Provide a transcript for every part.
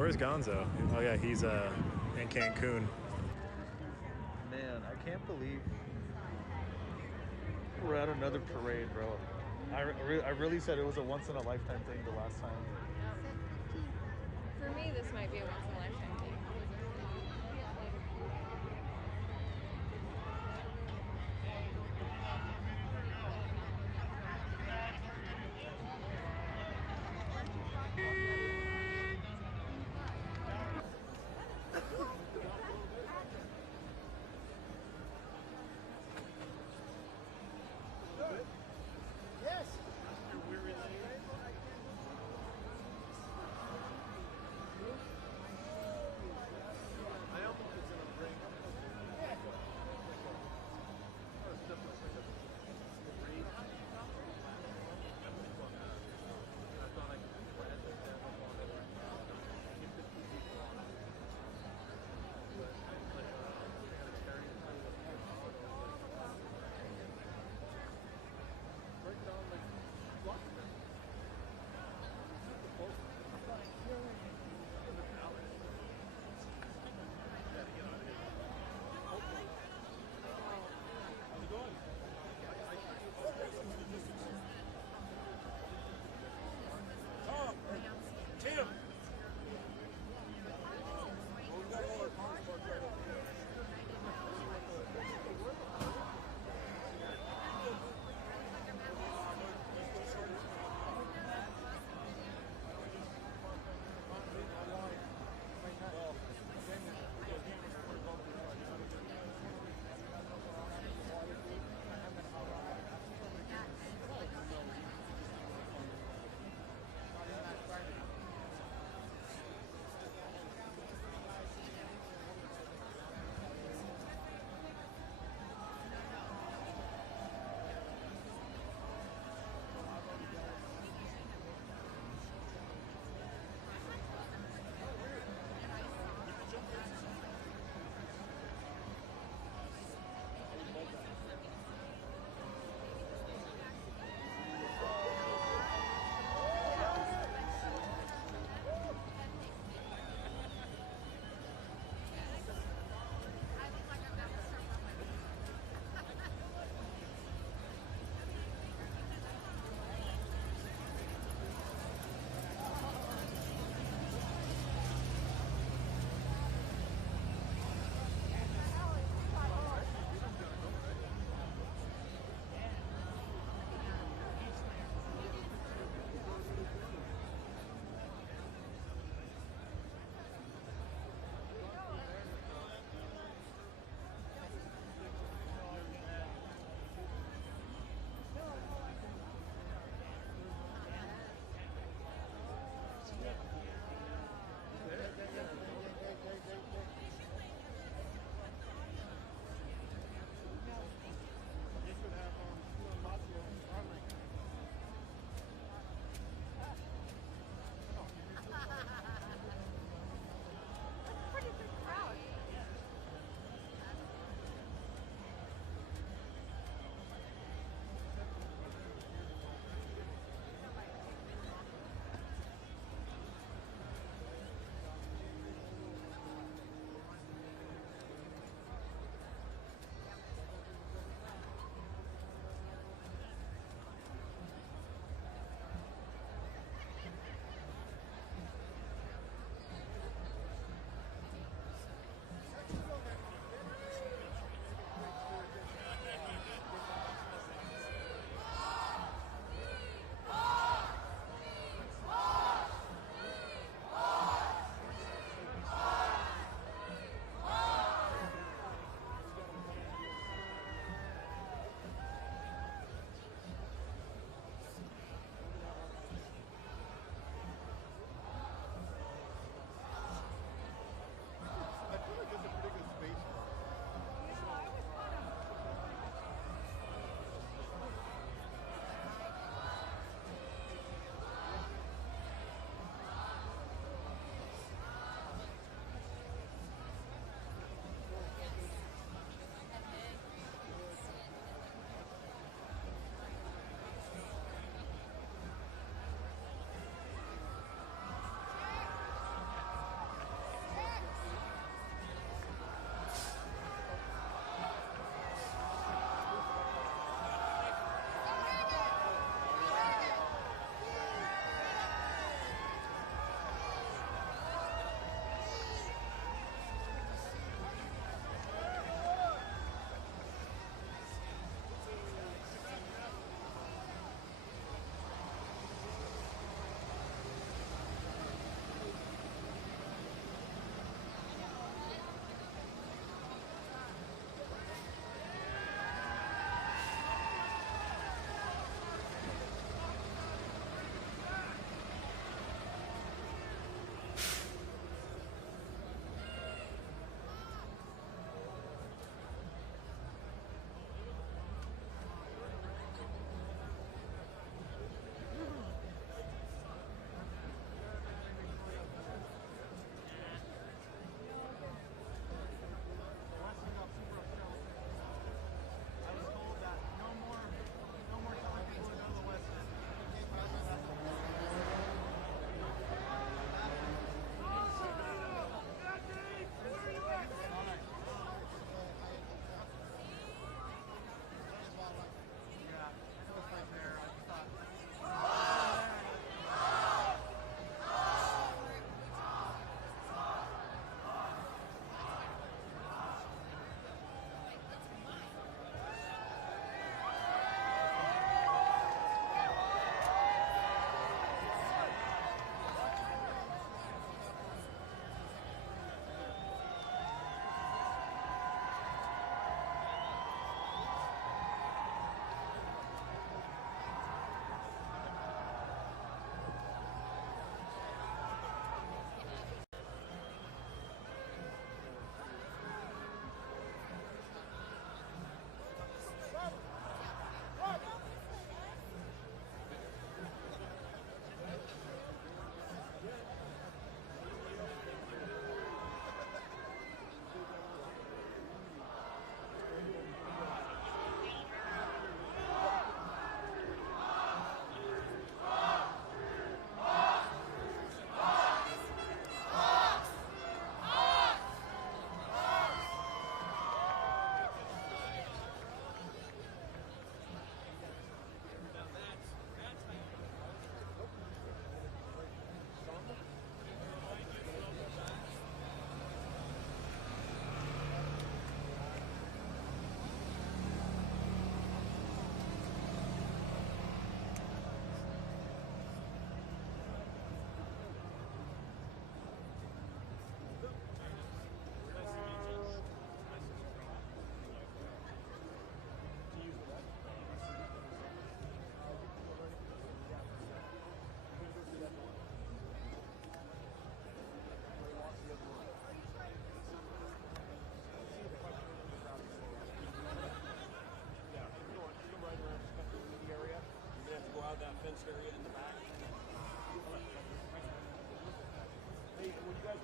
Where's Gonzo? Oh yeah, he's in Cancun. Man, I can't believe we're at another parade, bro. I really said it was a once in a lifetime thing the last time. For me, this might be a once in a lifetime thing.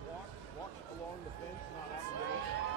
Walk along the fence, not out the middle.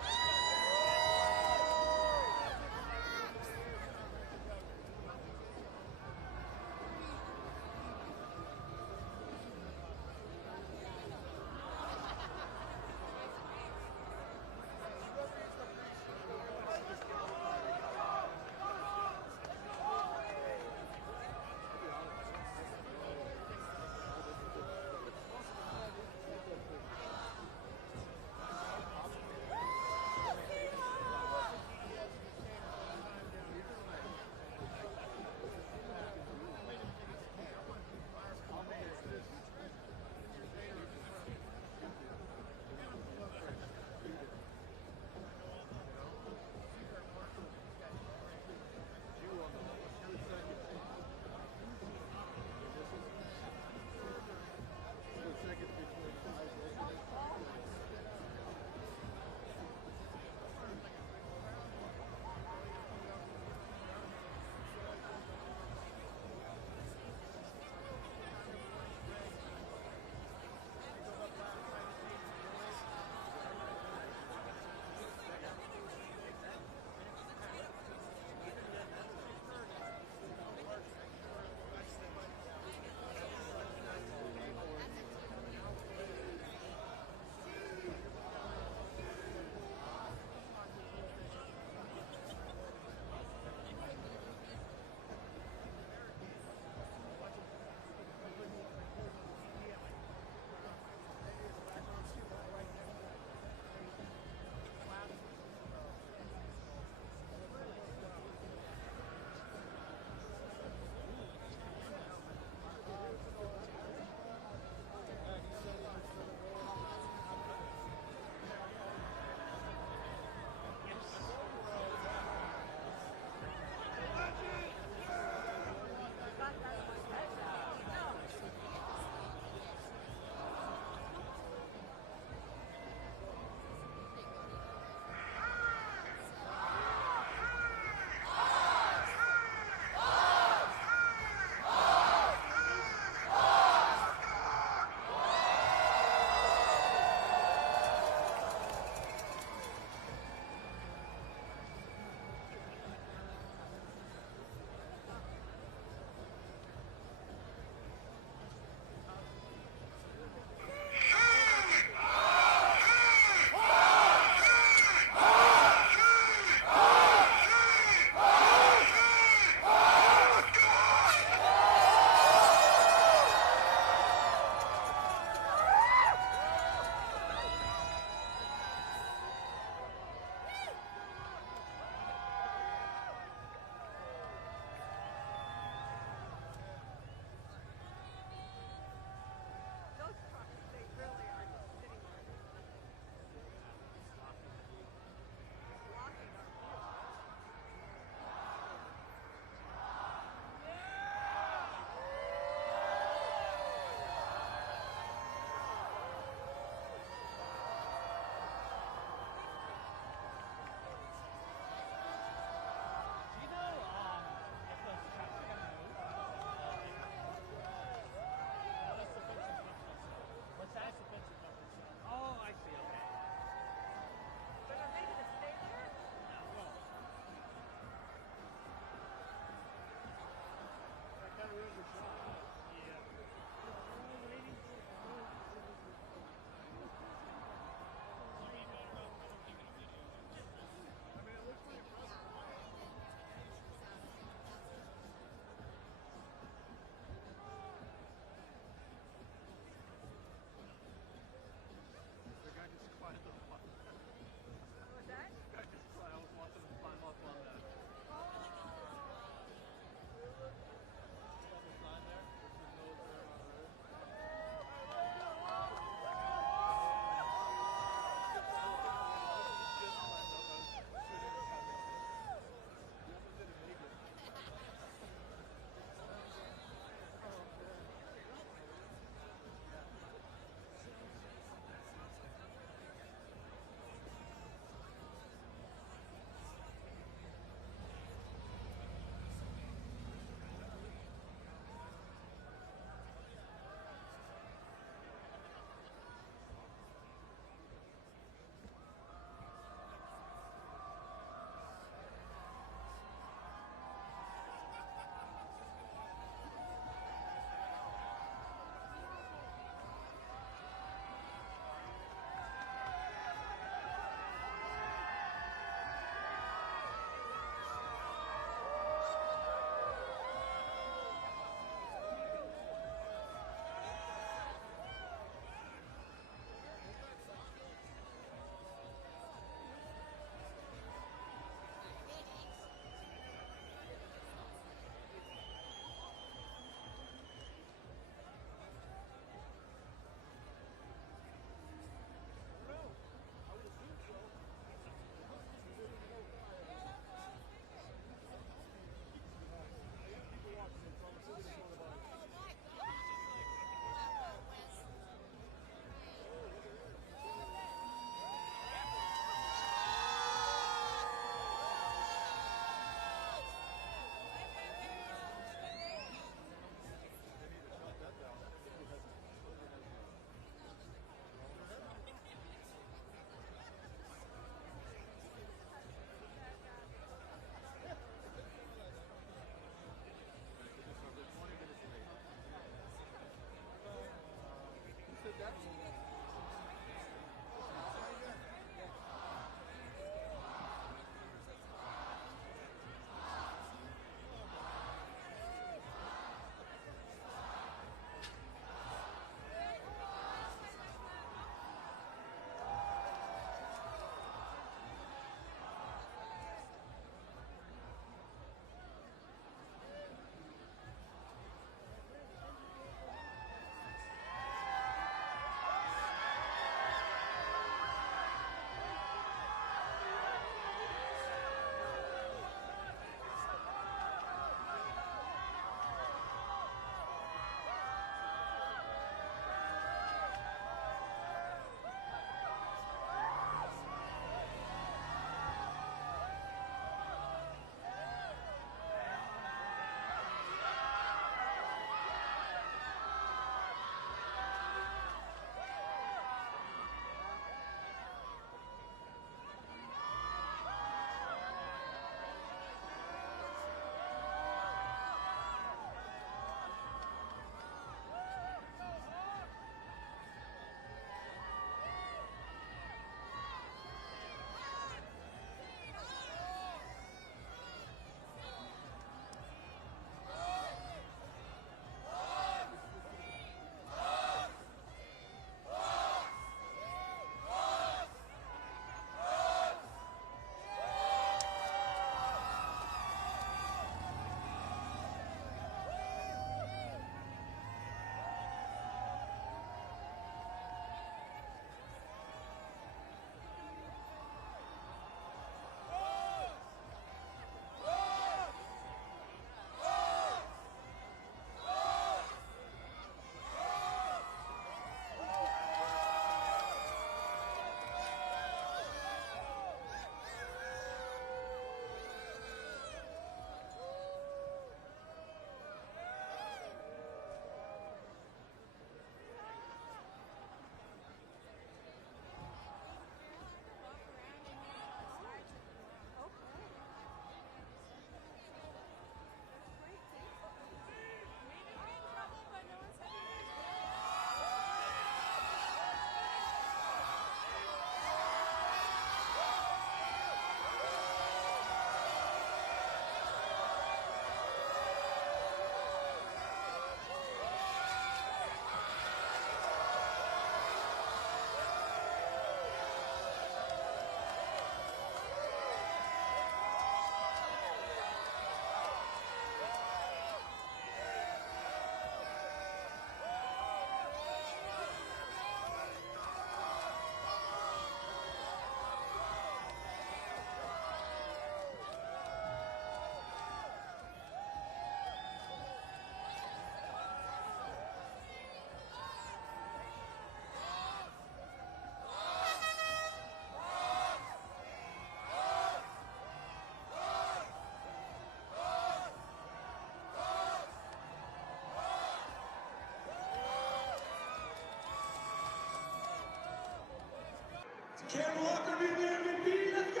Can Walker be the MVP? Let's go!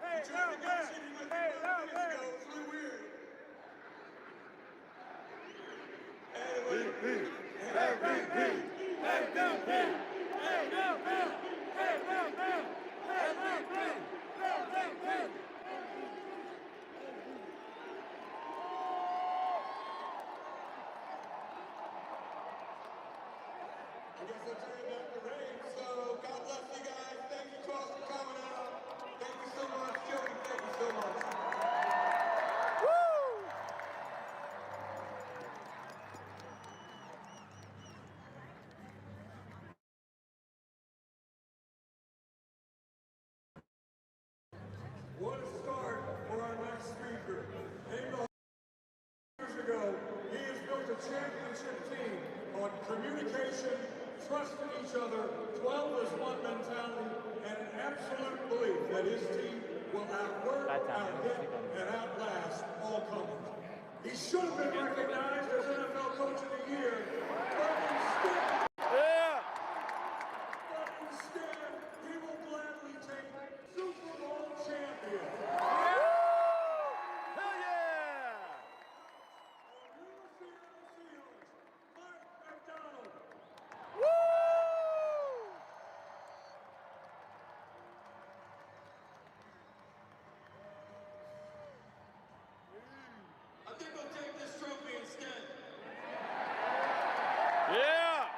Hey, loud, man! Hey, loud, man! It's really weird. MVP! MVP! MVP! I guess I'll turn it back to Ray. So, God bless you guys. Thank you, Charles, for coming out. Thank you so much, Jody. Thank you so much. What a start for our next speaker. Named years ago, he has built a championship team on communication, trust in each other, 12 as one mentality, and an absolute belief that his team will outwork, out-hit, and outlast all comers. He should have been recognized as NFL Coach of the Year, but instead, he will gladly take Super Bowl champion. Hell yeah! I think I'll take this trophy instead. Yeah!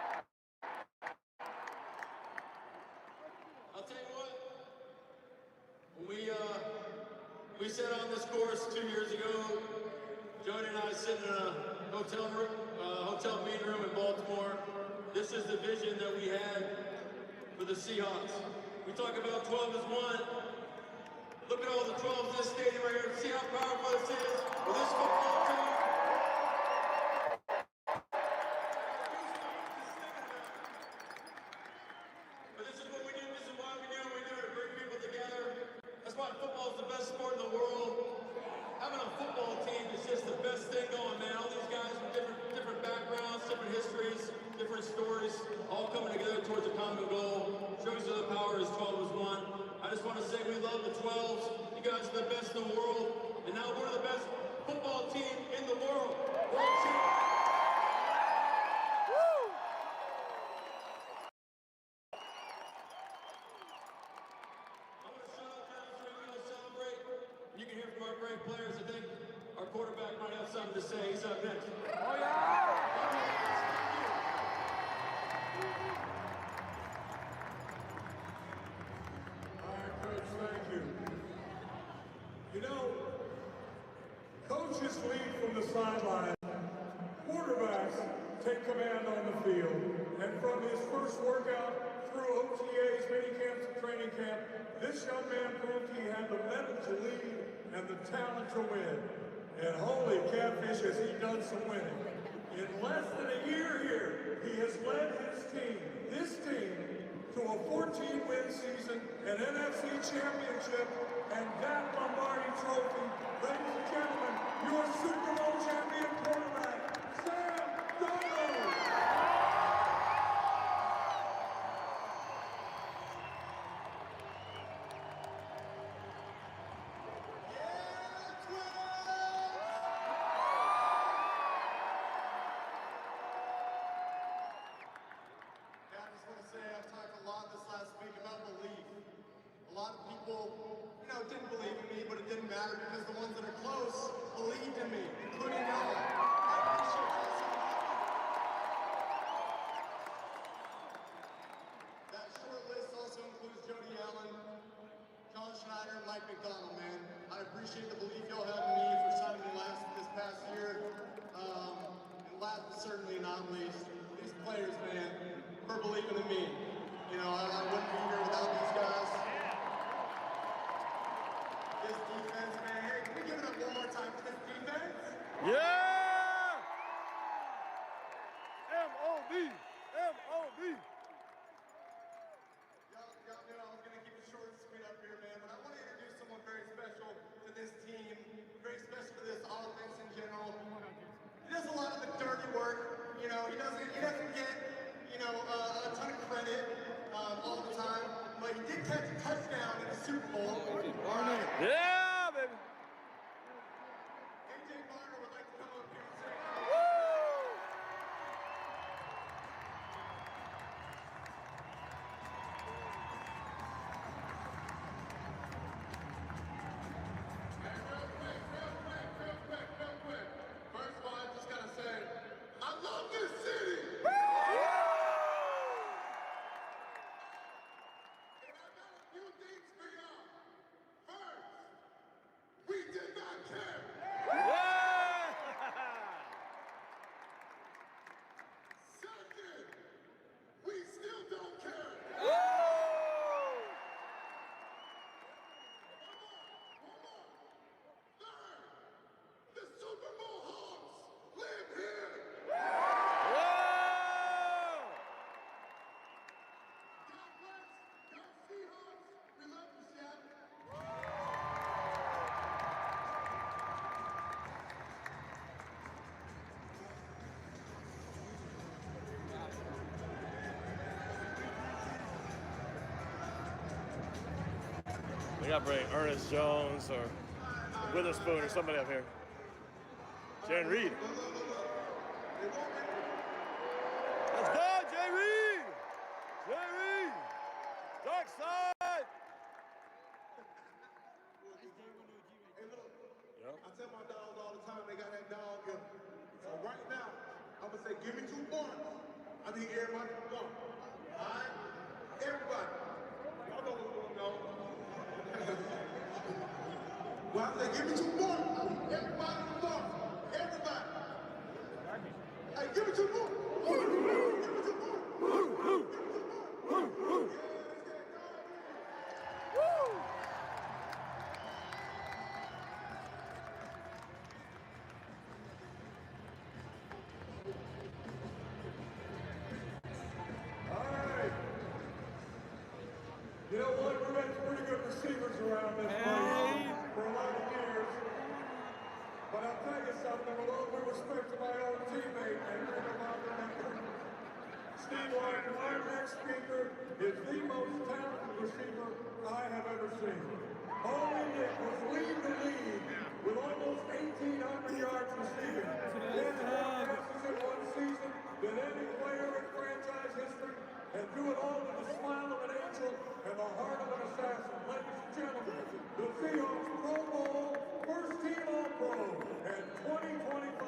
I'll tell you what. When we sat on this course 2 years ago, Jody and I sitting in a hotel meeting room in Baltimore. This is the vision that we had for the Seahawks. We talk about 12 as one. Look at all the 12s in this stadium right here. See how powerful this is with this football team. But this is what we do. This is why we do it. We do it to bring people together. That's why football is the best sport in the world. Having a football team is just the best thing going, man. All these guys from different backgrounds, different histories, different stories, all coming together towards a common goal. Shows you the power is 12 as one. I just want to say we love the 12s. You guys are the best in the world. And now we're the best football team in the world. World champions. I want to shut up now so we can celebrate. You can hear from our great players. I think our quarterback might have something to say. He's up next. Oh yeah! All right, Coach, thank you. You know, coaches lead from the sideline. Quarterbacks take command on the field. And from his first workout through OTAs, mini camps, and training camp, this young man proved he had the mettle to lead and the talent to win. And holy catfish, has he done some winning. In less than a year here, he has led this team, to a 14-win season, an NFC championship, and that Lombardi trophy. Ladies and gentlemen, your Super Bowl champion quarterback, Sam Darnold. I just want to say I've talked a lot this last week about belief. A lot of people, didn't believe in me, but it didn't matter because the one They gotta bring Ernest Jones or Witherspoon or somebody up here. Jaron Reed. Let's go, Jay Reed! Jay Reed! Dark side! Hey, look, Yep. I tell my dogs all the time, they got that dog in them. So right now, I'm going to say, give me 2 points. I need everybody to one. All right? Everybody. Y'all know what's going on. Well, I say, give me 2 points. I need everybody to one. Everybody. Hey, give me 2 points. Give me 2 points. Give me 2 points. You know what? We've had pretty good receivers around this place for a lot of years. But I'll tell you something, with all due respect to my old teammate and Steve Larkin, our next speaker is the most talented receiver I have ever seen. All he did was lead the league with almost 1,800 yards receiving. He had more passes in one season than any player in franchise history, and do it all with the smile of an angel and the heart of an assassin. Ladies and gentlemen, the Seahawks Pro Bowl, first team All-Pro, and 2025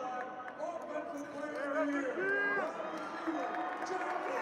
Offensive Player of the Year, wide receiver, Jackson.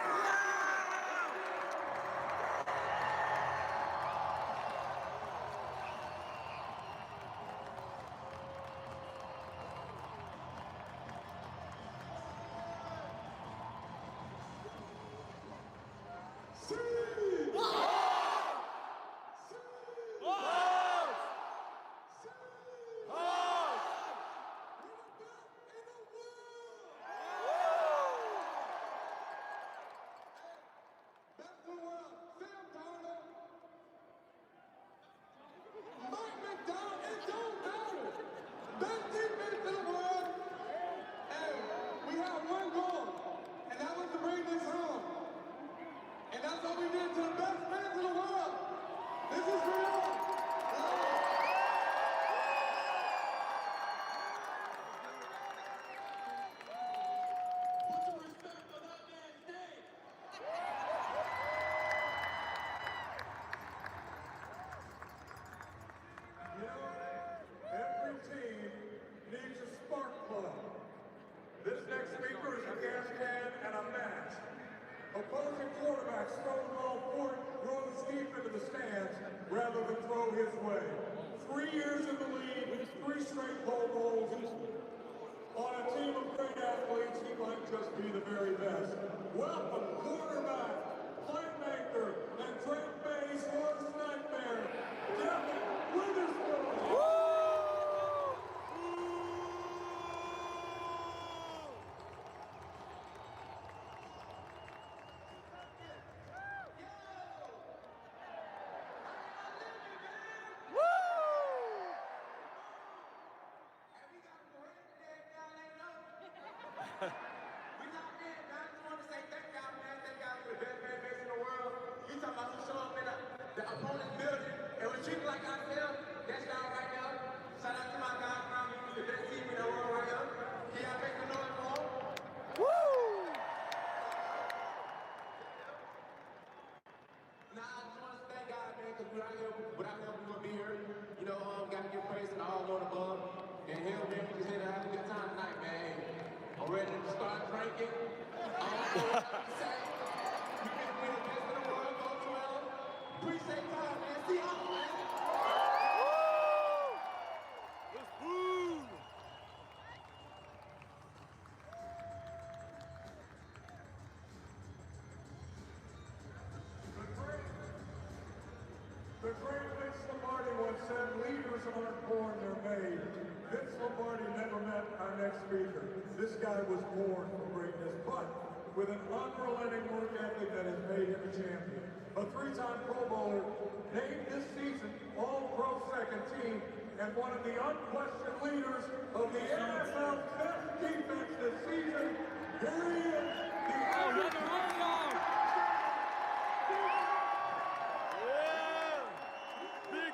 Every team needs a spark plug. This next speaker is a gas can and a match. Opposing quarterbacks throw the ball forward, throws deep into the stands rather than throw his way. 3 years in the league, 3 straight Pro Bowls. On a team of great athletes, he might just be the very best. Welcome, quarterback, playmaker, and Drake Bay's worst nightmare, Devin Witherspoon. We not dead, man. I just want to say thank y'all, man. Thank y'all for the best fan base in the world. You talking about some show up in the opponent's building and we treat like ourselves. That's y'all right now. Shout out to my guy, Crown. He's the best team in the world right here. Can y'all make the noise for him? Woo! Nah, I just want to thank God, man, because without him, we wouldn't be here. You know, got to give praise to the all Lord above. And him, man, we just here to have a good time tonight, man. I'm ready to start drinking. I'm say. We've been the best in the world, go 12. Appreciate time, man. Seahawks, man. Let's move! The great Vince Lombardi once said, leaders aren't born, they're made. Vince Lombardi never met our next speaker. This guy was born for greatness, but with an unrelenting work ethic that has made him a champion. A 3-time Pro Bowler, named this season All-Pro second team, and one of the unquestioned leaders of the NFL's best defense this season. Here he is, the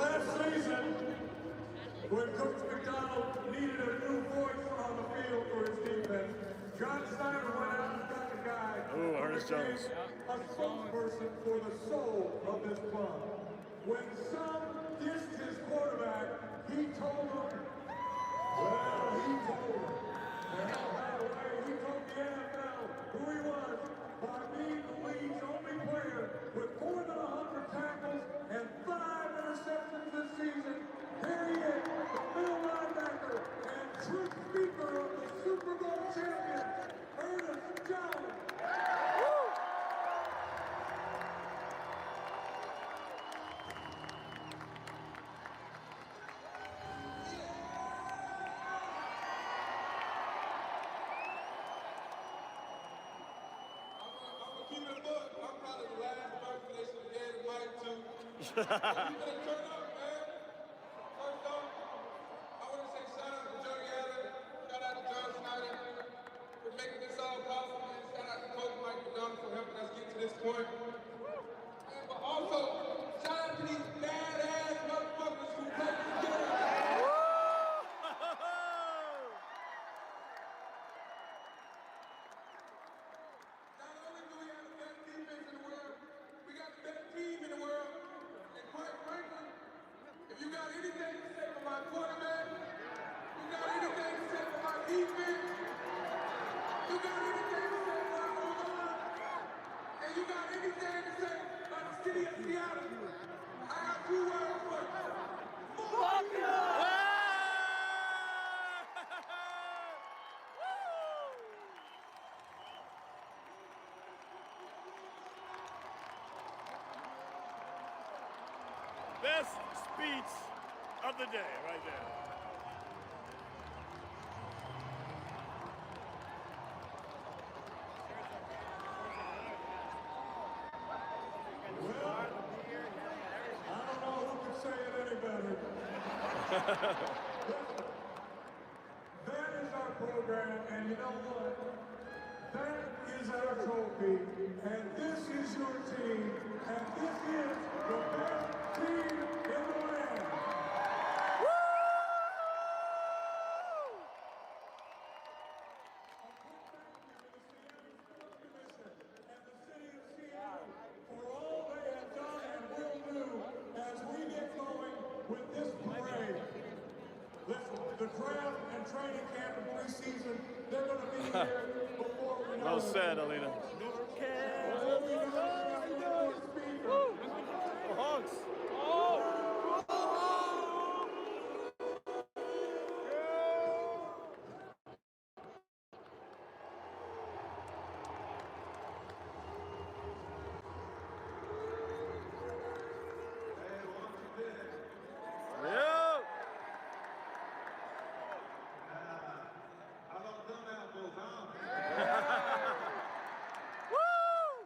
Last season, when Coach McDonald needed a new voice on the field for his defense, John Snyder went out and got the guy Ooh, Ernest Jones. a spokesperson for the soul of this club. When some dissed his quarterback, he told them, and by the way, he told the NFL who he was by being the league's only player with more than 100 tackles and 5 interceptions this season. Here he is, the middle linebacker and truth speaker of the Super Bowl champion, Ernest Jones. Keep it a book. I'm probably the last person they should have gave the mic to. You better turn up, man. First off, I want to say shout out to Joey Allen, shout out to John Snyder for making this all possible, and shout out to Coach Mike McDonald for helping us get to this point. And but also, shout out to these badass motherfuckers who play this game. Not only do we have the best defense in the world, we got the best team in the world. And quite frankly, if you got anything to say for my quarterback, you got anything to say for my defense, you got anything to say for our O-line, and you got anything to say about the city of Seattle, I got 2 words for you. Fuck you! Best speech of the day, right there. I don't know who could say it any better. That is our program, and you know what? That is our trophy, and this is your team, and this is the best team in the land. And the city of Seattle for all they have done and will do as we get going with this parade. Listen, the draft and training camp and preseason, they're going to be here before we know Well it. said, Alina. Before we know it, we got one more speaker. Hawks. Yeah. I love them apples, huh? Woo!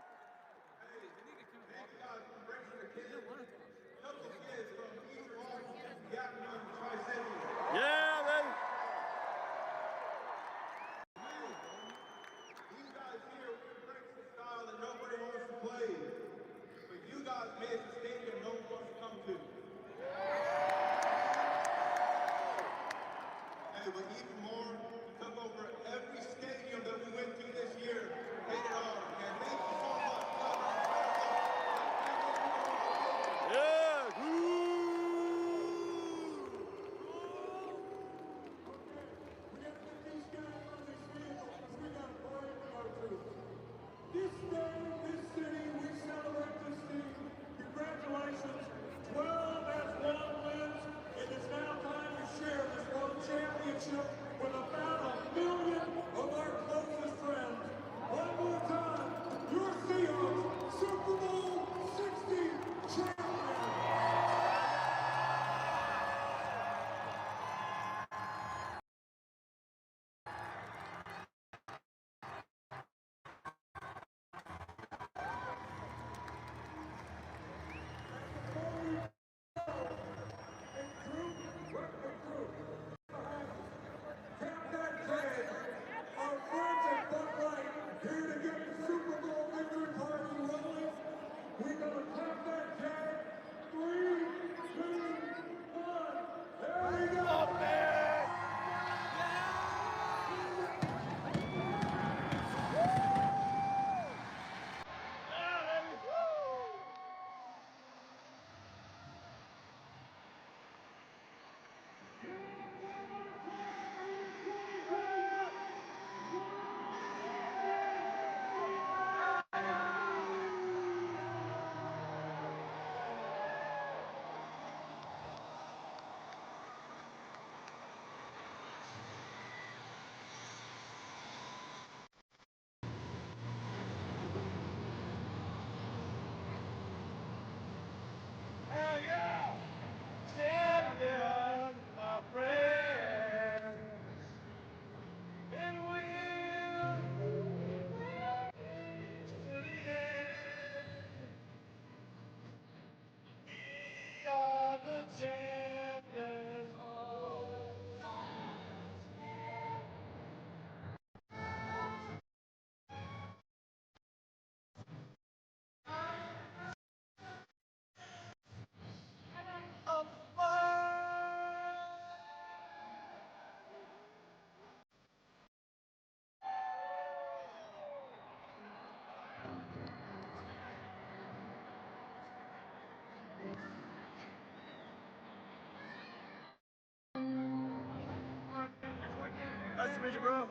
meet you, bro.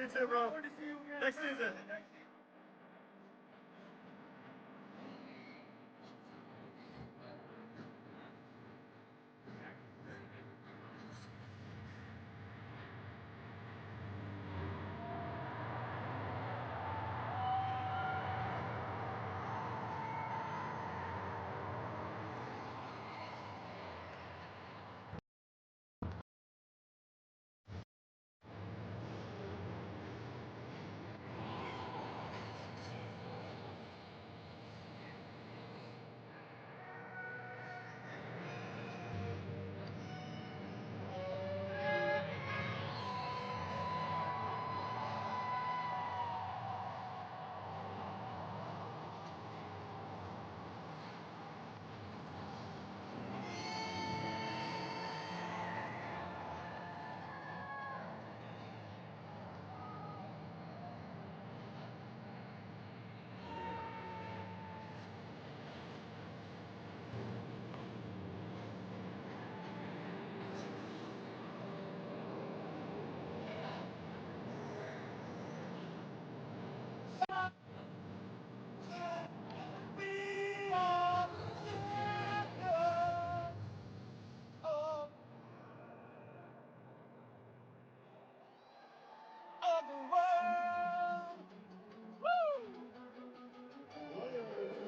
You too, bro. Next season.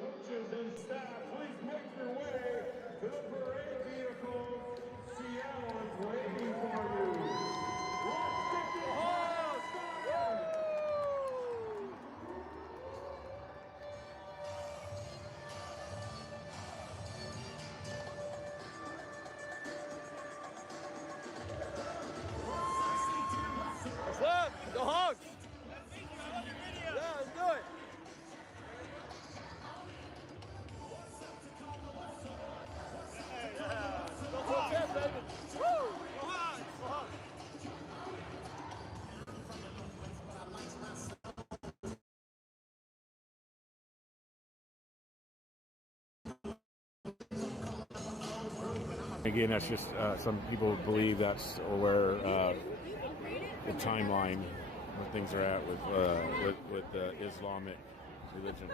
Coaches and staff, please make your way to the parade vehicle. Seattle is waiting for you. Let's get this party started. What's up? The Hawks! Yeah, let's do it! Again, that's just some people believe that's where the timeline where things are at with Islamic religion.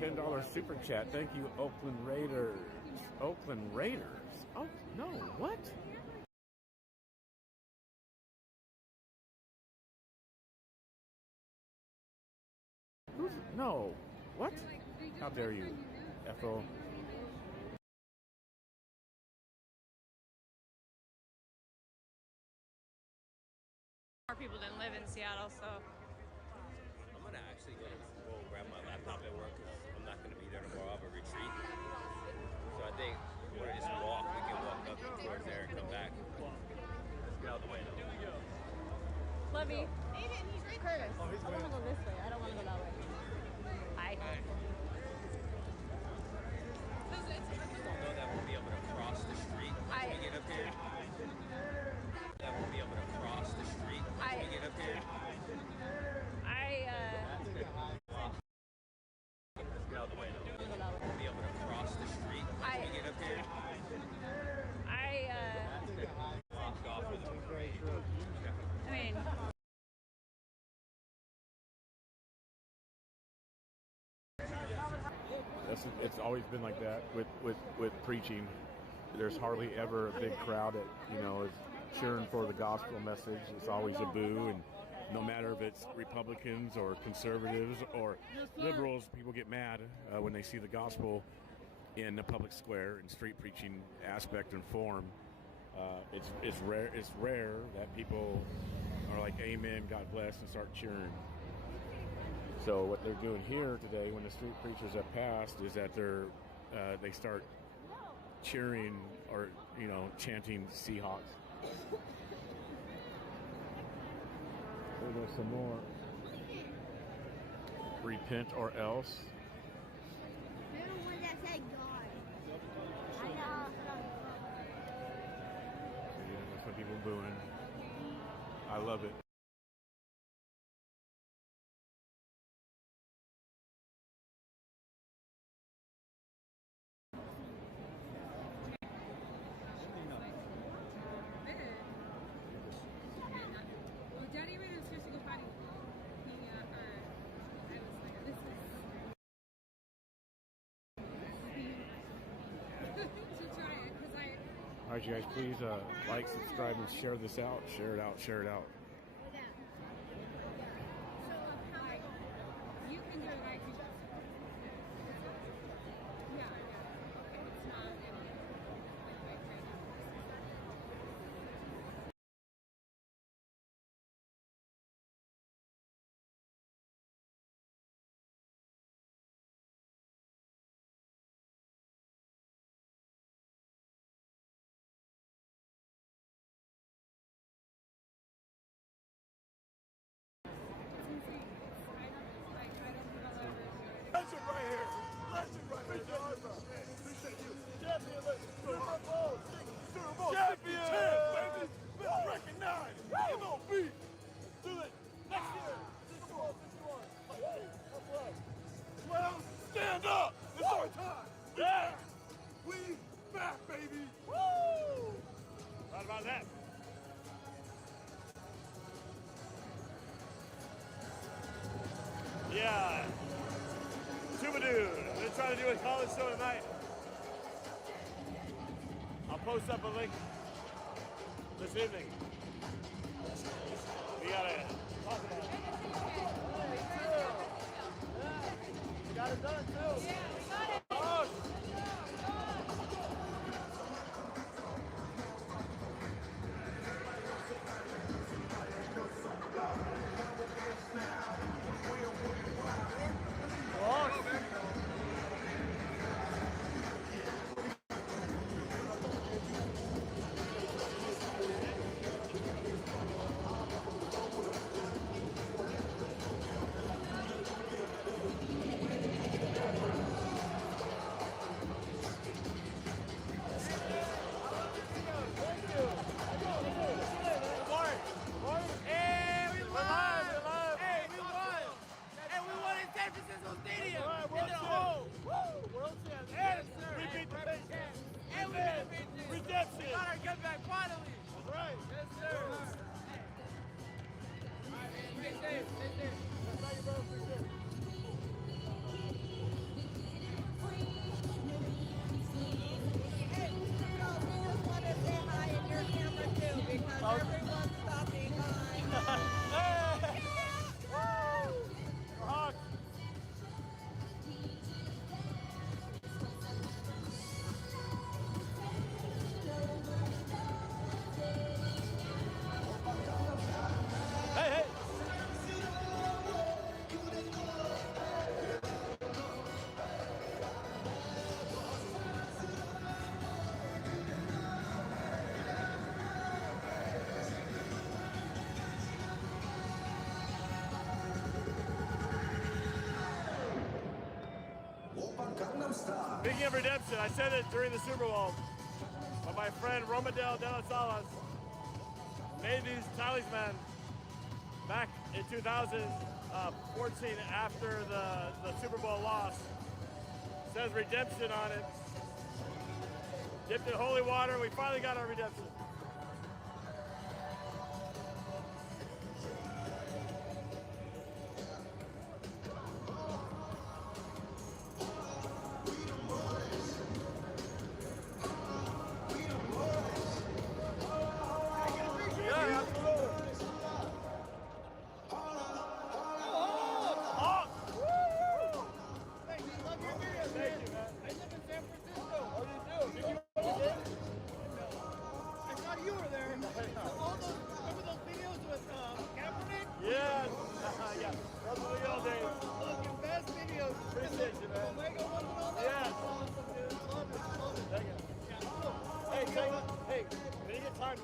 $10 super chat. Thank you, Oakland Raiders. Oakland Raiders? Oh no! What? No. What? How dare you, Ethel? More people didn't live in Seattle, so. I'm gonna actually go grab my laptop at work because I'm not gonna be there tomorrow. I have a retreat, so I think we're gonna just walk. We can walk up towards there and come back. Let's get out of the way though. Love you. Curtis, I want to go this way. I don't want to go that way. Hi. I just don't know that we'll be able to cross the street once we get up here. That we'll be able to cross the street once we get up here. Let's get out of the way though. We'll be able to cross the street once we get up here. Blocked off for the parade. I mean. It's always been like that with preaching. There's hardly ever a big crowd that is cheering for the gospel message. It's always a boo, and no matter if it's Republicans or conservatives or liberals, people get mad when they see the gospel in the public square and street preaching aspect and form. It's rare that people are like, "Amen, God bless," and start cheering. So what they're doing here today, when the street preachers have passed, is that they start cheering or chanting Seahawks. There's some more. Repent or else. They're the one that said God. I know. That's what people booing. I love it. All right, you guys, please like, subscribe, and share this out. Share it out. Share it out. You can do it right too. Yeah. Okay, it's not. Legend right here. Legend right here. Appreciate you. Champion. Super Bowl. Champion. Baby. Been recognized. MLB. Do it. Next year. Super Bowl 51. That's right. Well, stand up. It's our time. Yeah. We back, baby. Woo. Right about that. Yeah. Tuba Dude. I'm going to try to do a college show tonight. I'll post up a link this evening. We got to talk about it. We got it done, too. Yeah, we got it. Oh. Speaking of redemption, I said it during the Super Bowl, but my friend Romadel De La Salas made these talismans back in 2014 after the Super Bowl loss. It says redemption on it. Dipped in holy water, we finally got our redemption.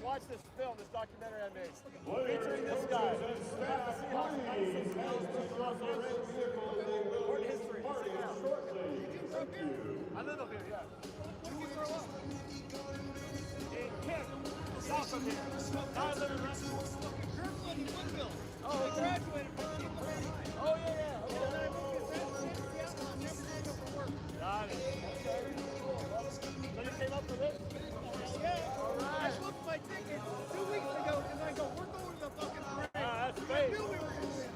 Watch this film, this documentary I made, featuring this guy. The Seahawks in 96 Los Angeles. Important history. I live up here, yeah. Where did you grow up? In Kent, south of here. Now I live in Kirkland and Woodville. Oh, I graduated from Kirkland. Oh, yeah. Okay. And then I moved to Seattle. I'm never going to go for work. Got it. Okay. So you came up for this? Yeah. All right. I booked my ticket 2 weeks ago because I go, we're going to the fucking parade. That's great. I knew we were going to win.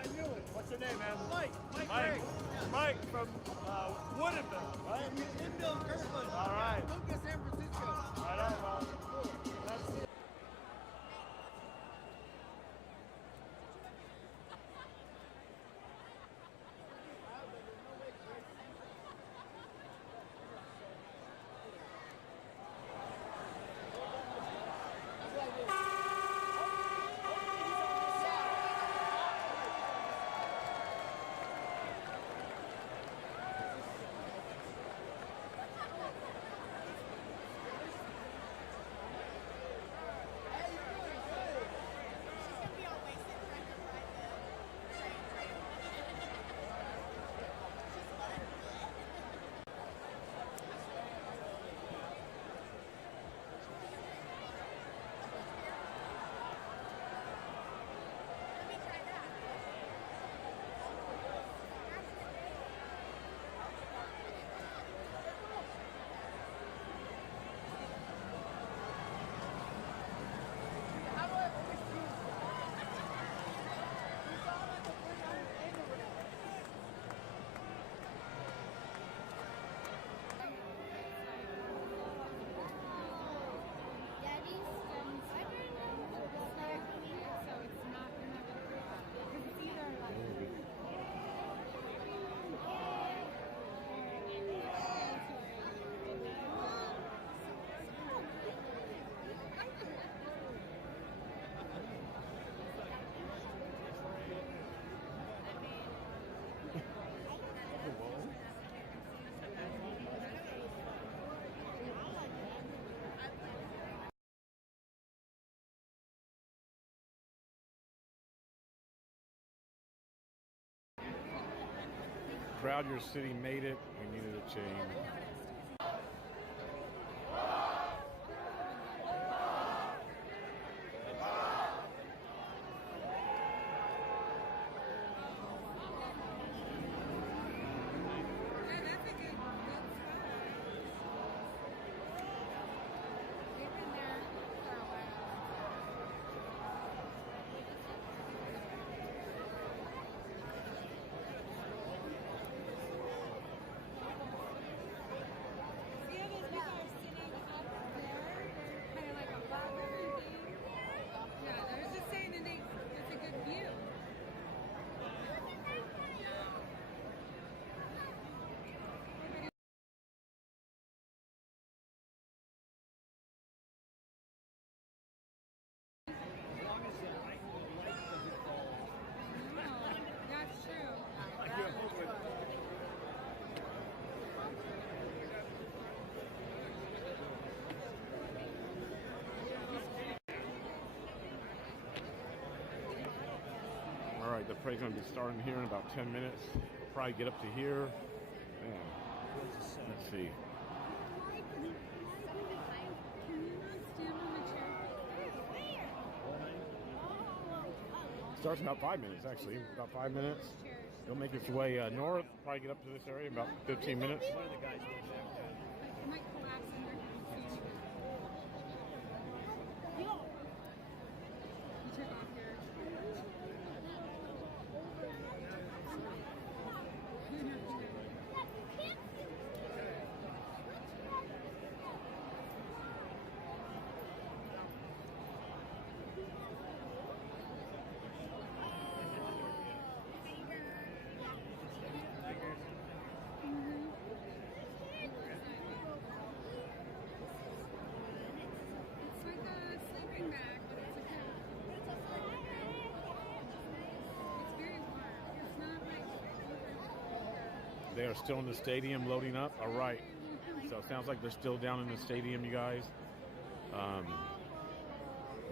I knew it. What's your name, man? Mike. Mike. Yeah. Mike from Woodinville, right? Woodinville, Kirkland. All right. Moved to San Francisco. Right on, man. Proud your city made it. We needed a change. All right, the parade's going to be starting here in about 10 minutes. We'll probably get up to here. Man, let's see. Starts in about 5 minutes, actually. About 5 minutes. It'll make its way north. Probably get up to this area in about 15 minutes. They are still in the stadium loading up. All right. So it sounds like they're still down in the stadium, you guys.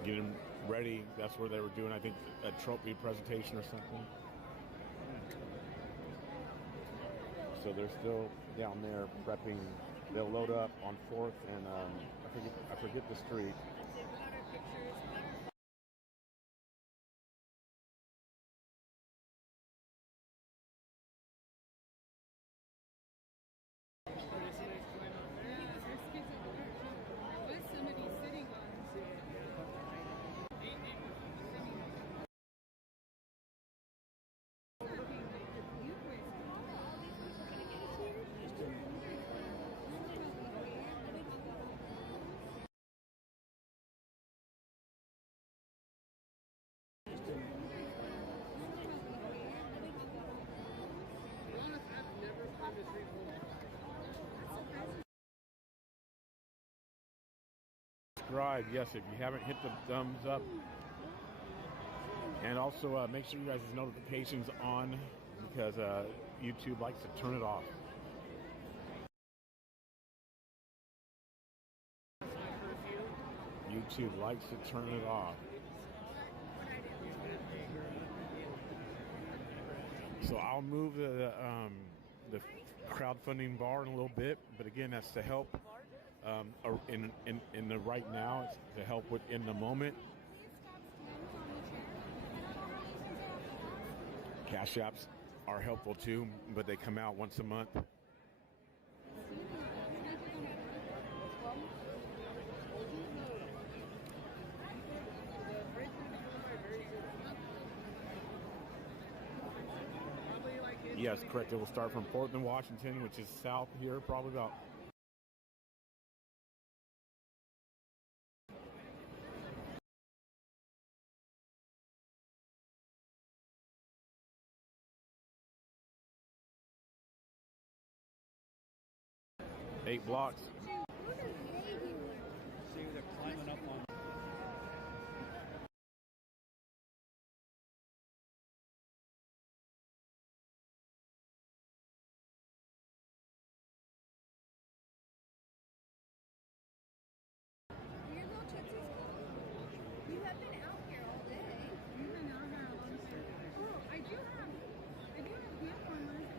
Getting ready. That's where they were doing, I think, a trophy presentation or something. So they're still down there prepping. They'll load up on 4th and I forget the street. Subscribe, yes, if you haven't hit the thumbs up, and also make sure you guys' notifications on, because YouTube likes to turn it off. YouTube likes to turn it off. So I'll move the crowdfunding bar in a little bit, but again, that's to help in the right now. It's to help with in the moment. Cash apps are helpful too, but they come out once a month. Yes, correct. It will start from Portland, Washington, which is south here, probably about eight blocks. See, they're climbing up on. You have been out here all day. You've been out here all day. Oh, I do have handwarmers.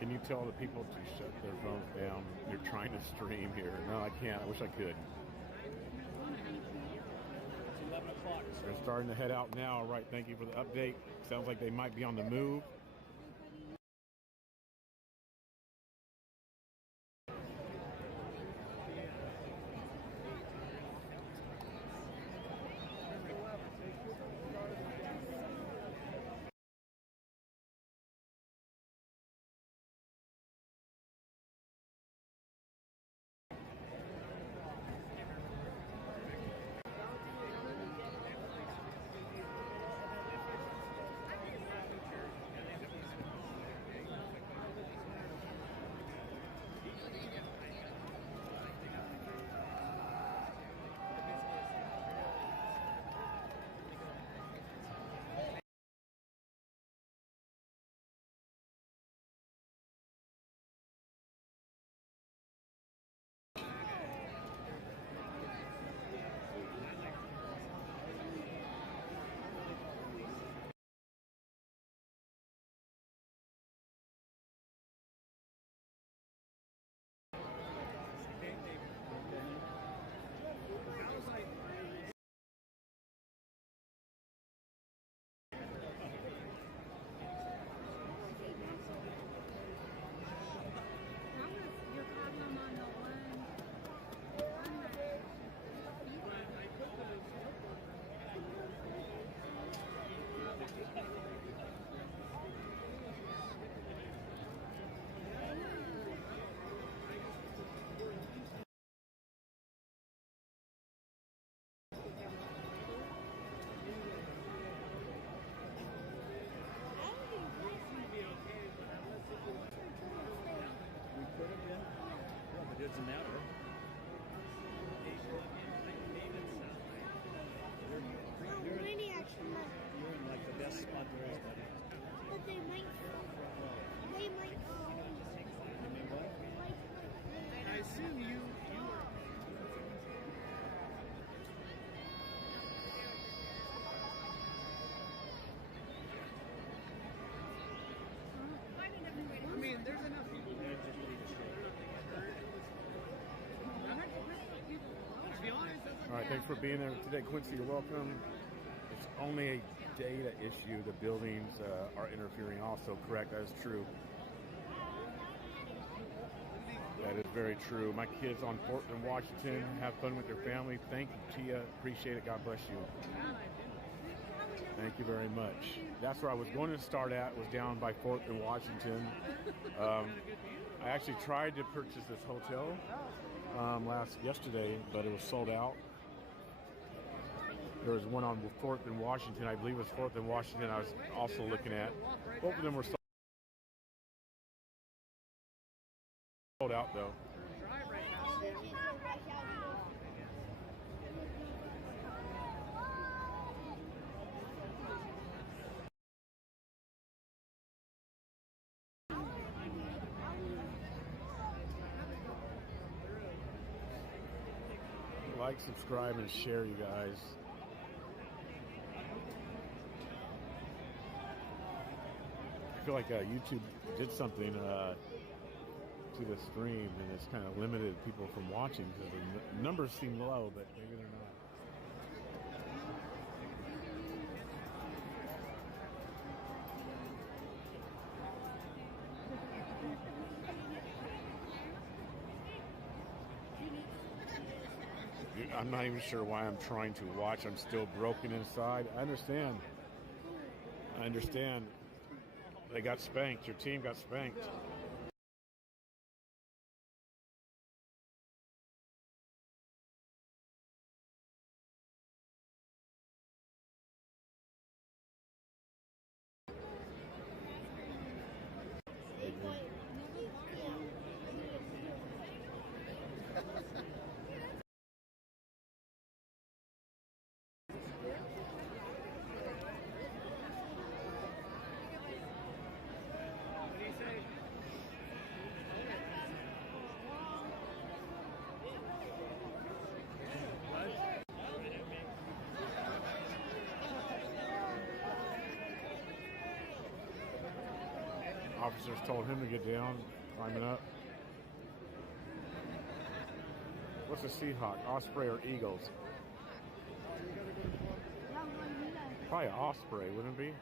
Can you tell the people to shut their phones down? They're trying to stream here. No, I can't. I wish I could. It's 11 o'clock. They're starting to head out now. All right, thank you for the update. Sounds like they might be on the move. It doesn't matter. You're in like the best spot there is, buddy. But they might. You mean what? I assume you are. I mean, there's enough people there just to leave us straight. All right, thanks for being there today, Quincy. You're welcome. It's only a data issue. The buildings are interfering also, correct? That is true. That is very true. My kids on Portland, Washington, have fun with their family. Thank you, Tia. Appreciate it. God bless you. Thank you very much. That's where I was going to start at, was down by 4th and Washington. I actually tried to purchase this hotel yesterday, but it was sold out. There was one on 4th and Washington. I believe it was 4th and Washington I was also looking at. Both of them were sold out, though. Like, subscribe, and share, you guys. I feel like YouTube did something to the stream, and it's kind of limited people from watching because the numbers seem low, but maybe they're not. I'm not even sure why I'm trying to watch. I'm still broken inside. I understand. They got spanked. Your team got spanked. Officers told him to get down, climbing up. What's a Seahawk? Osprey or Eagles? Probably an Osprey, wouldn't it be?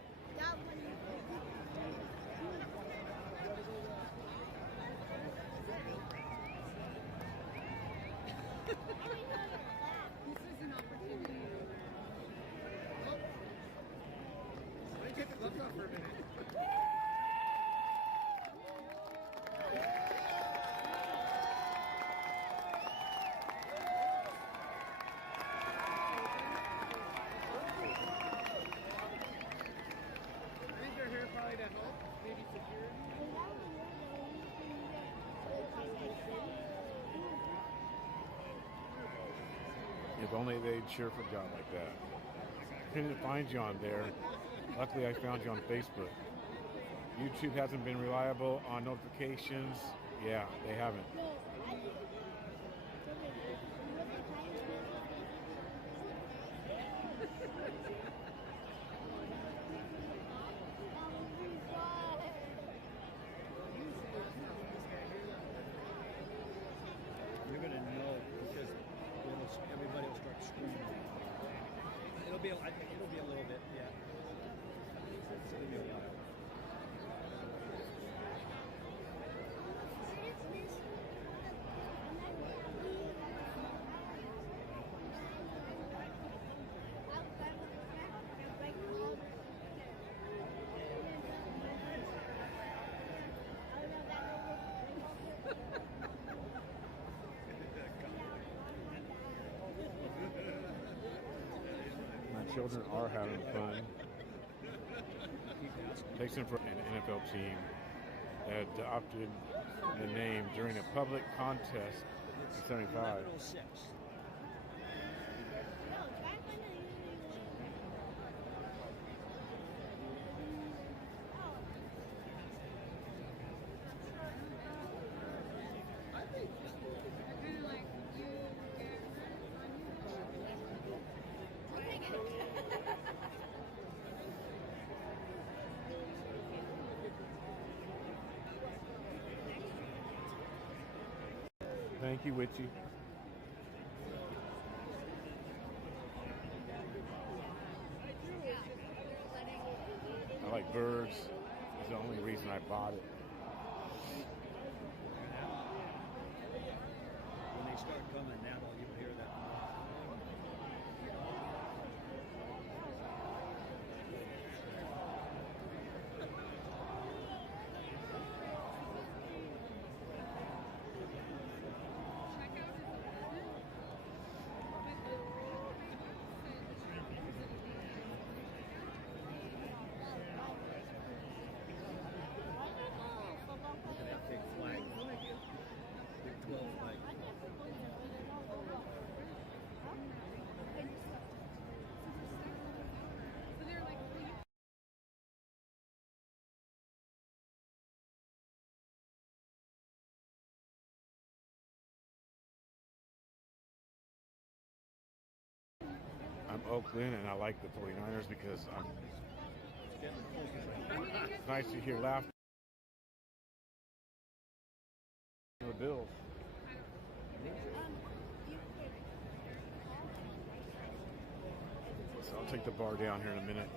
If only they'd cheer for God like that. I couldn't find you on there. Luckily, I found you on Facebook. YouTube hasn't been reliable on notifications. Yeah, they haven't. You're gonna know because everybody will start screaming. I think it'll be a little bit, yeah. It'll be a while. Children are having fun. Takes them for an NFL team that adopted the name during a public contest in '75. Thank you, Witchy. I like birds. It's the only reason I bought it. When they start coming now, you'll hear that. Big flag. Big 12 flag. I'm Oakland, and I like the 49ers because it's nice to hear laughter. The Bills. So I'll take the bar down here in a minute.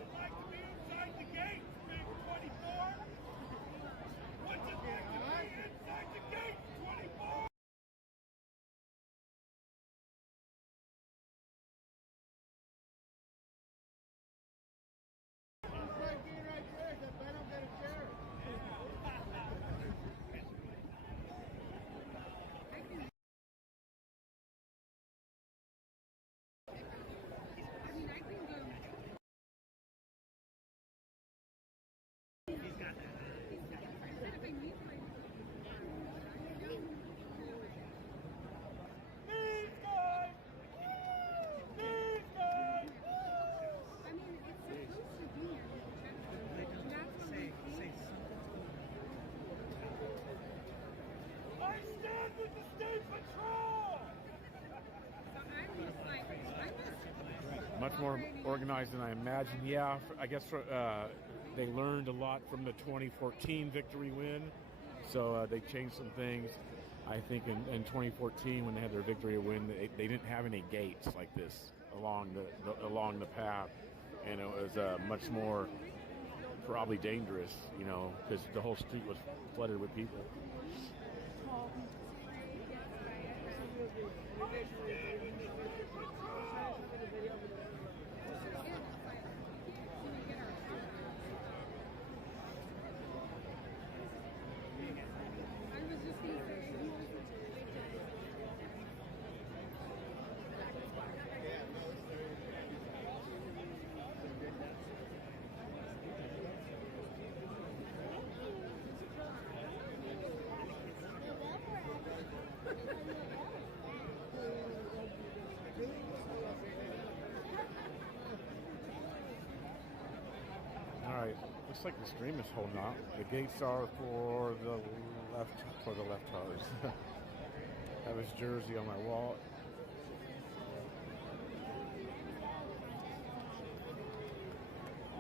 Much more organized than I imagined. Yeah, I guess for they learned a lot from the 2014 victory win, so they changed some things. I think in 2014 when they had their victory win, they didn't have any gates like this along the path, and it was much more probably dangerous, you know, because the whole street was flooded with people. Alright, looks like the stream is holding out. The gates are for the left tires. I have his jersey on my wall.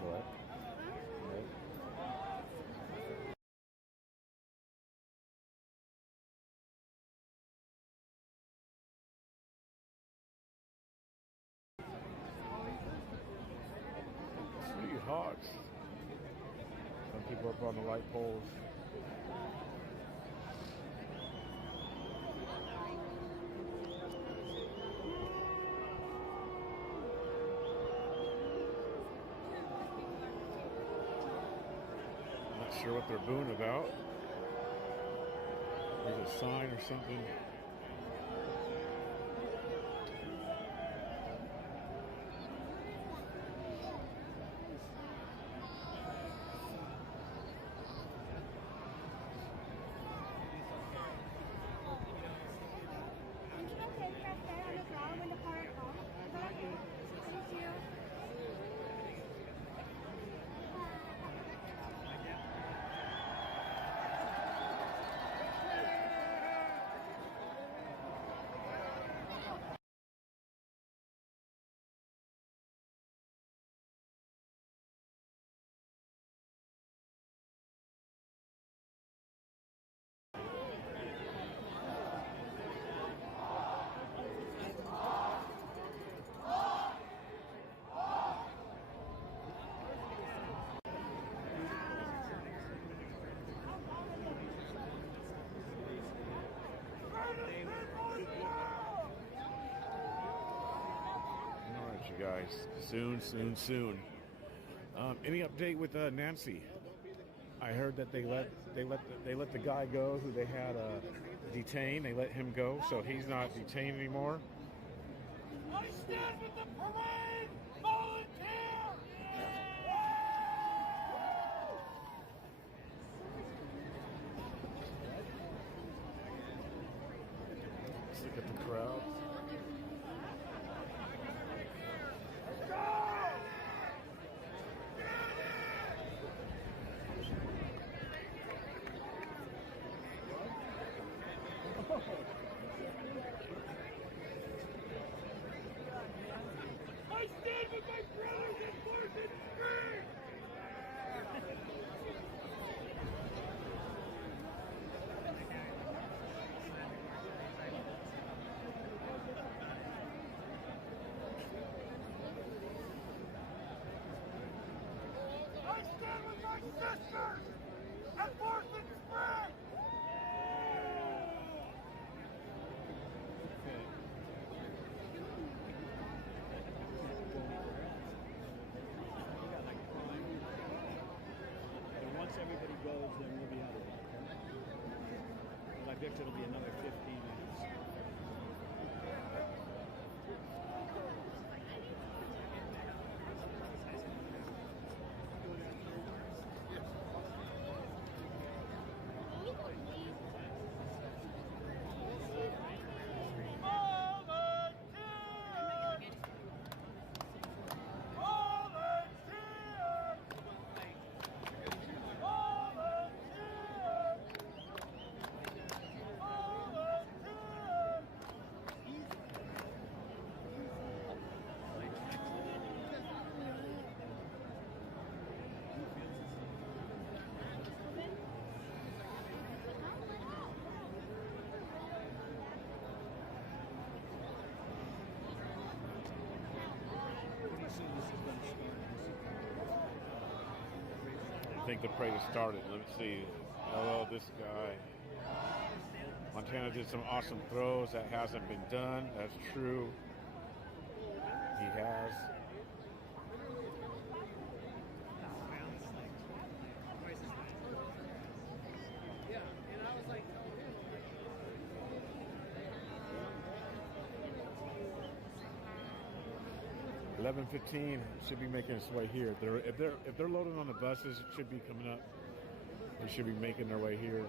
What? Seahawks. Some people up on the light poles. Not sure what they're booing about. There's a sign or something. Guys, soon. Any update with Nancy? I heard that they let the guy go who they had detained. They let him go, so he's not detained anymore. I stand with the parade volunteer. Let's look at the crowd. I stand with my brothers and forces free! I stand with my sisters and forces free! Once everybody goes, then we'll be out of it. I bet it'll be another 15 minutes. Volunteer! think the parade has started. Let's see. Hello, this guy. Montana did some awesome throws. That hasn't been done. That's true. He has. Yeah, and I was like, 11:15 should be making its way here. If they're loading on the buses, it should be coming up. They should be making their way here.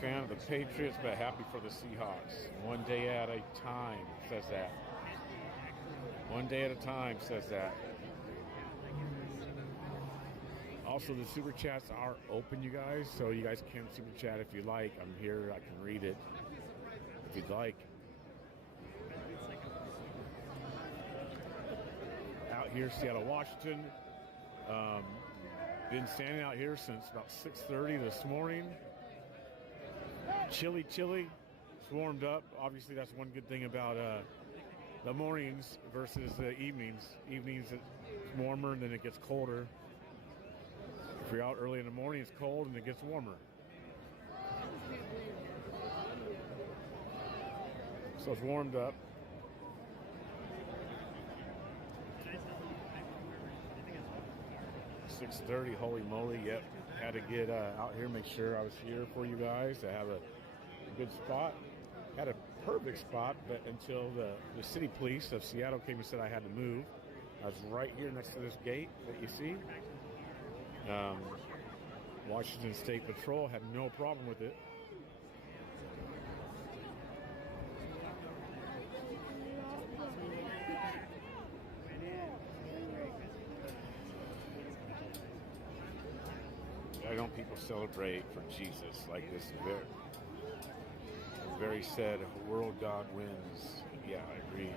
Fan of the Patriots, but happy for the Seahawks. One day at a time, says that. One day at a time, says that. Also, the super chats are open, you guys, so you guys can super chat if you like. I'm here, I can read it if you'd like. Out here, Seattle, Washington. Been standing out here since about 6:30 this morning. Chilly. It's warmed up. Obviously, that's one good thing about the mornings versus the evenings. Evenings, it's warmer and then it gets colder. If you're out early in the morning, it's cold and it gets warmer. So it's warmed up. $6:30, holy moly, yep. Had to get out here, make sure I was here for you guys to have a good spot. Had a perfect spot, but until the city police of Seattle came and said I had to move. I was right here next to this gate that you see. Washington State Patrol had no problem with it. Why don't people celebrate for Jesus like this? Very said, world God wins. Yeah, I agree.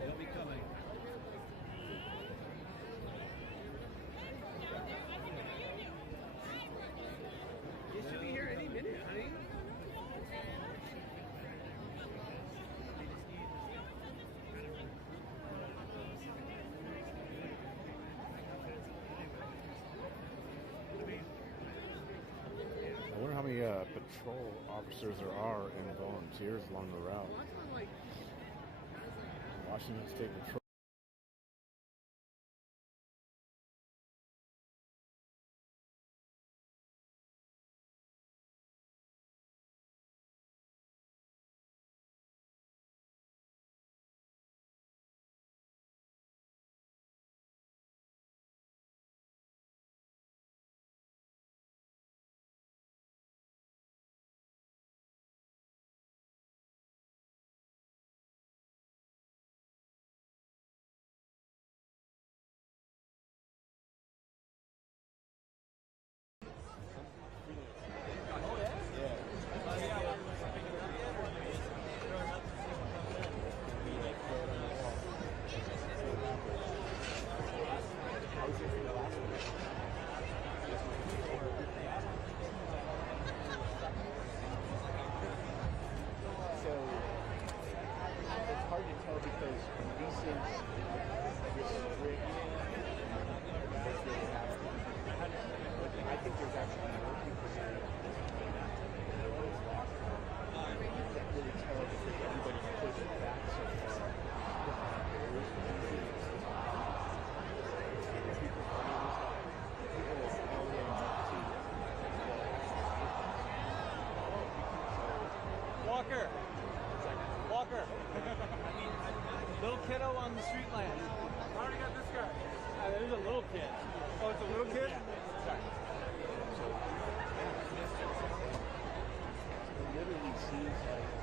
They'll be coming. You should be here any minute, honey. I wonder how many patrol officers there are and volunteers along the route. Well, that's not like Washington State patrol. Walker. Little kiddo on the street land. I already got this guy. There's a little kid. Oh, it's a little kid? Yeah. Sorry. It literally seems like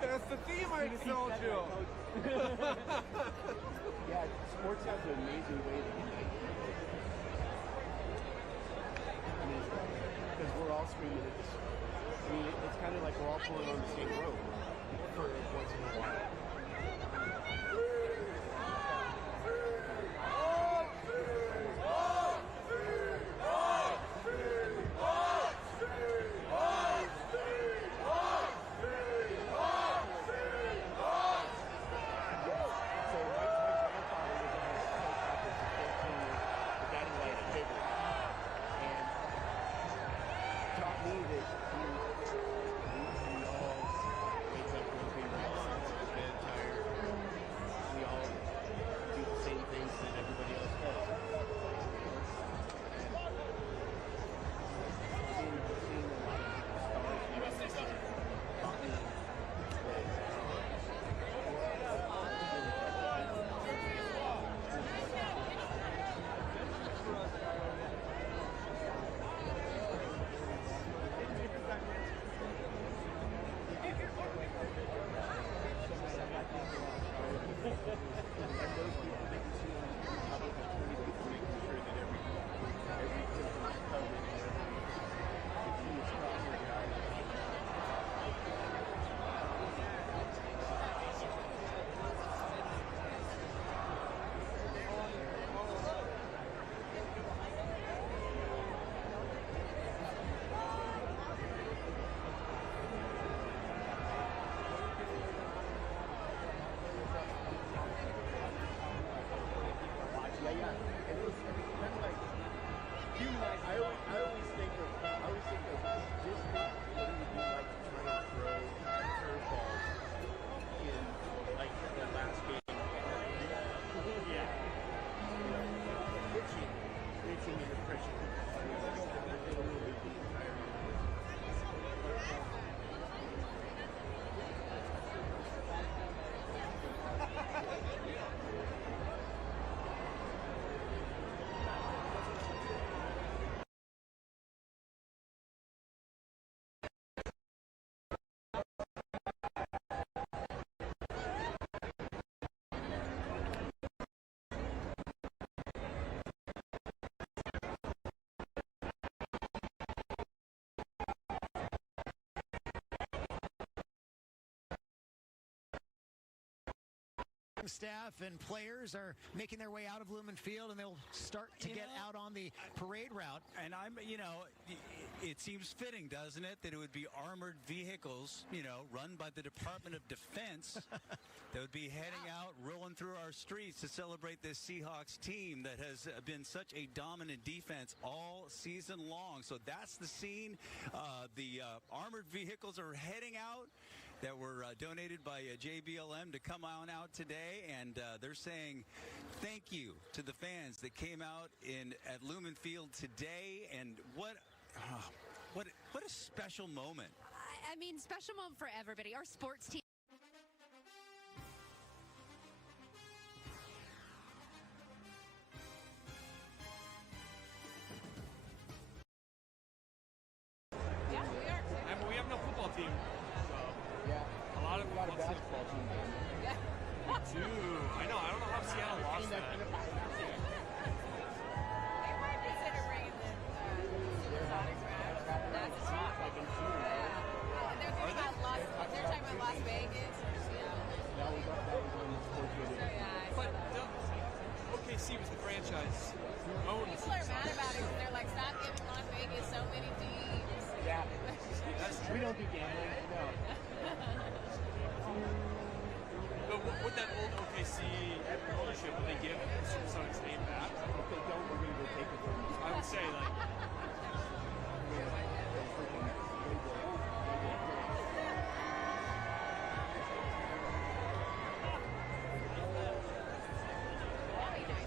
That's the theme I told you. Yeah, sports has an amazing way to unite people. I mean, because we're all screaming at this. I mean, it's kind of like we're all pulling on the same rope for once in a while. Staff and players are making their way out of Lumen Field, and they'll start to get out on the parade route. And it seems fitting, doesn't it, that it would be armored vehicles, run by the Department of Defense that would be heading out, rolling through our streets to celebrate this Seahawks team that has been such a dominant defense all season long. So that's the scene. The armored vehicles are heading out that were donated by JBLM to come on out today, and they're saying thank you to the fans that came out at Lumen Field today. And what a special moment. I mean, special moment for everybody. Our sports team. Yeah, we are too. I mean, we have no football team. Yeah. A lot of we got a basketball team. Yeah. Dude, I know. I don't know how Seattle lost that. They might consider bringing the Supersonics back. That's a talk. They're talking about Las Vegas or Seattle. That was on the sports radio. So yeah. But OKC was the franchise. People are mad about it because they're like, stop giving Las Vegas so many teams. Yeah. We don't do gambling. No. But with that old OKC ownership, would they give Supersonics name back? If they don't, we're going to go take it from them. I would say, like...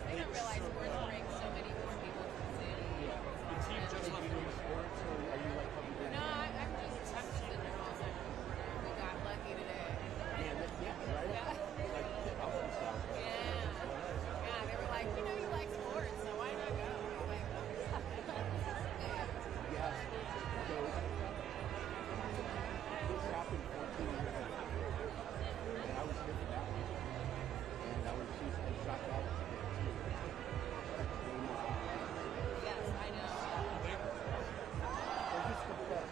They don't realize sports brings so many more people to the city. Yeah. The team just left sports, or are you like covering? No, I'm just a normal center reporter. We got lucky today. Yeah, right? Yeah. Like tip-off and stuff. Yeah, they were like, you like sports, so why not go? I'm like, Yeah. So this happened 14 years ago. And I was here for that one. And I was shocked out. yes, I know. They're just the best.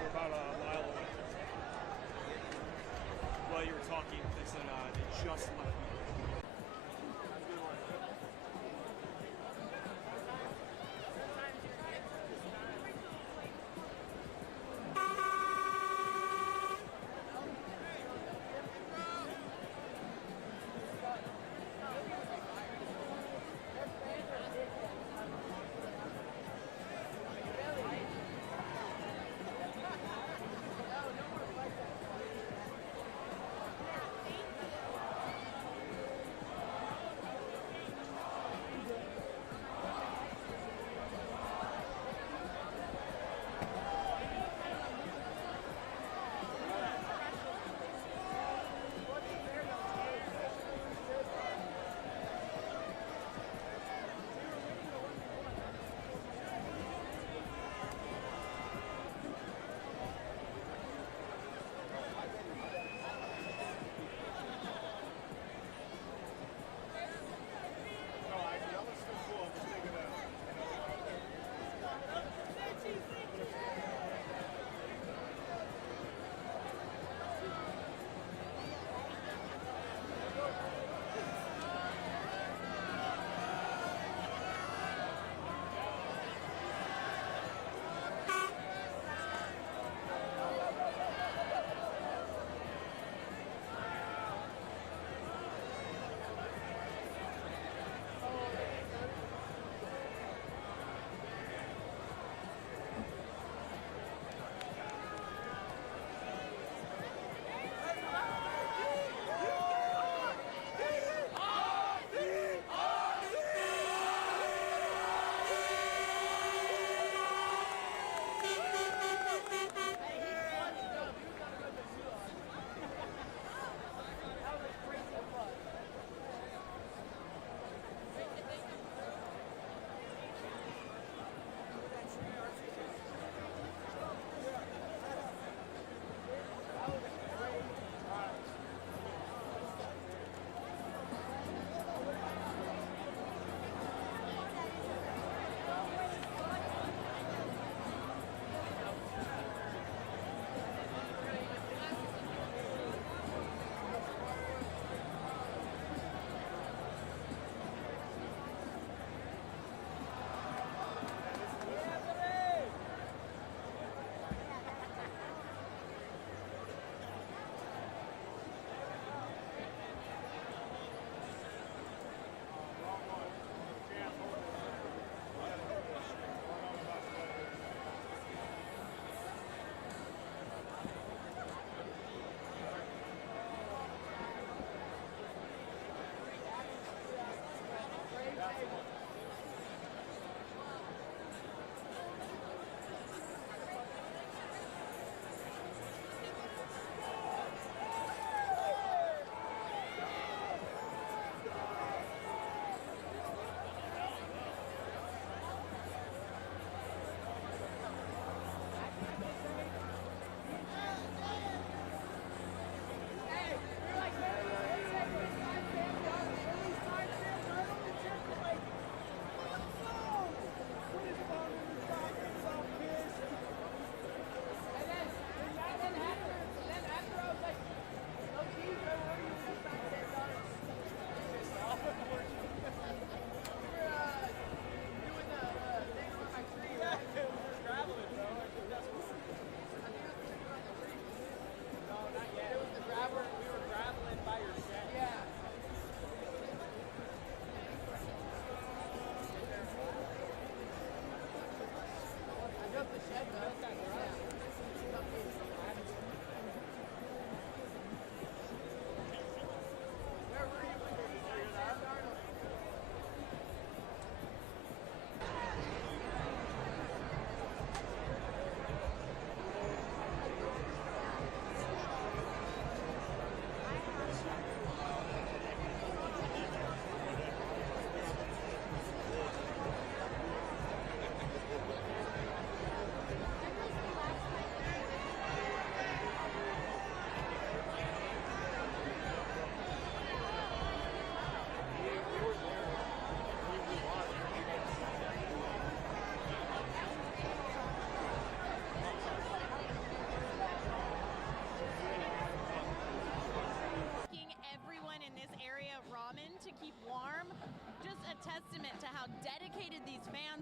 We're about a mile away. While you were talking, they said they just left me.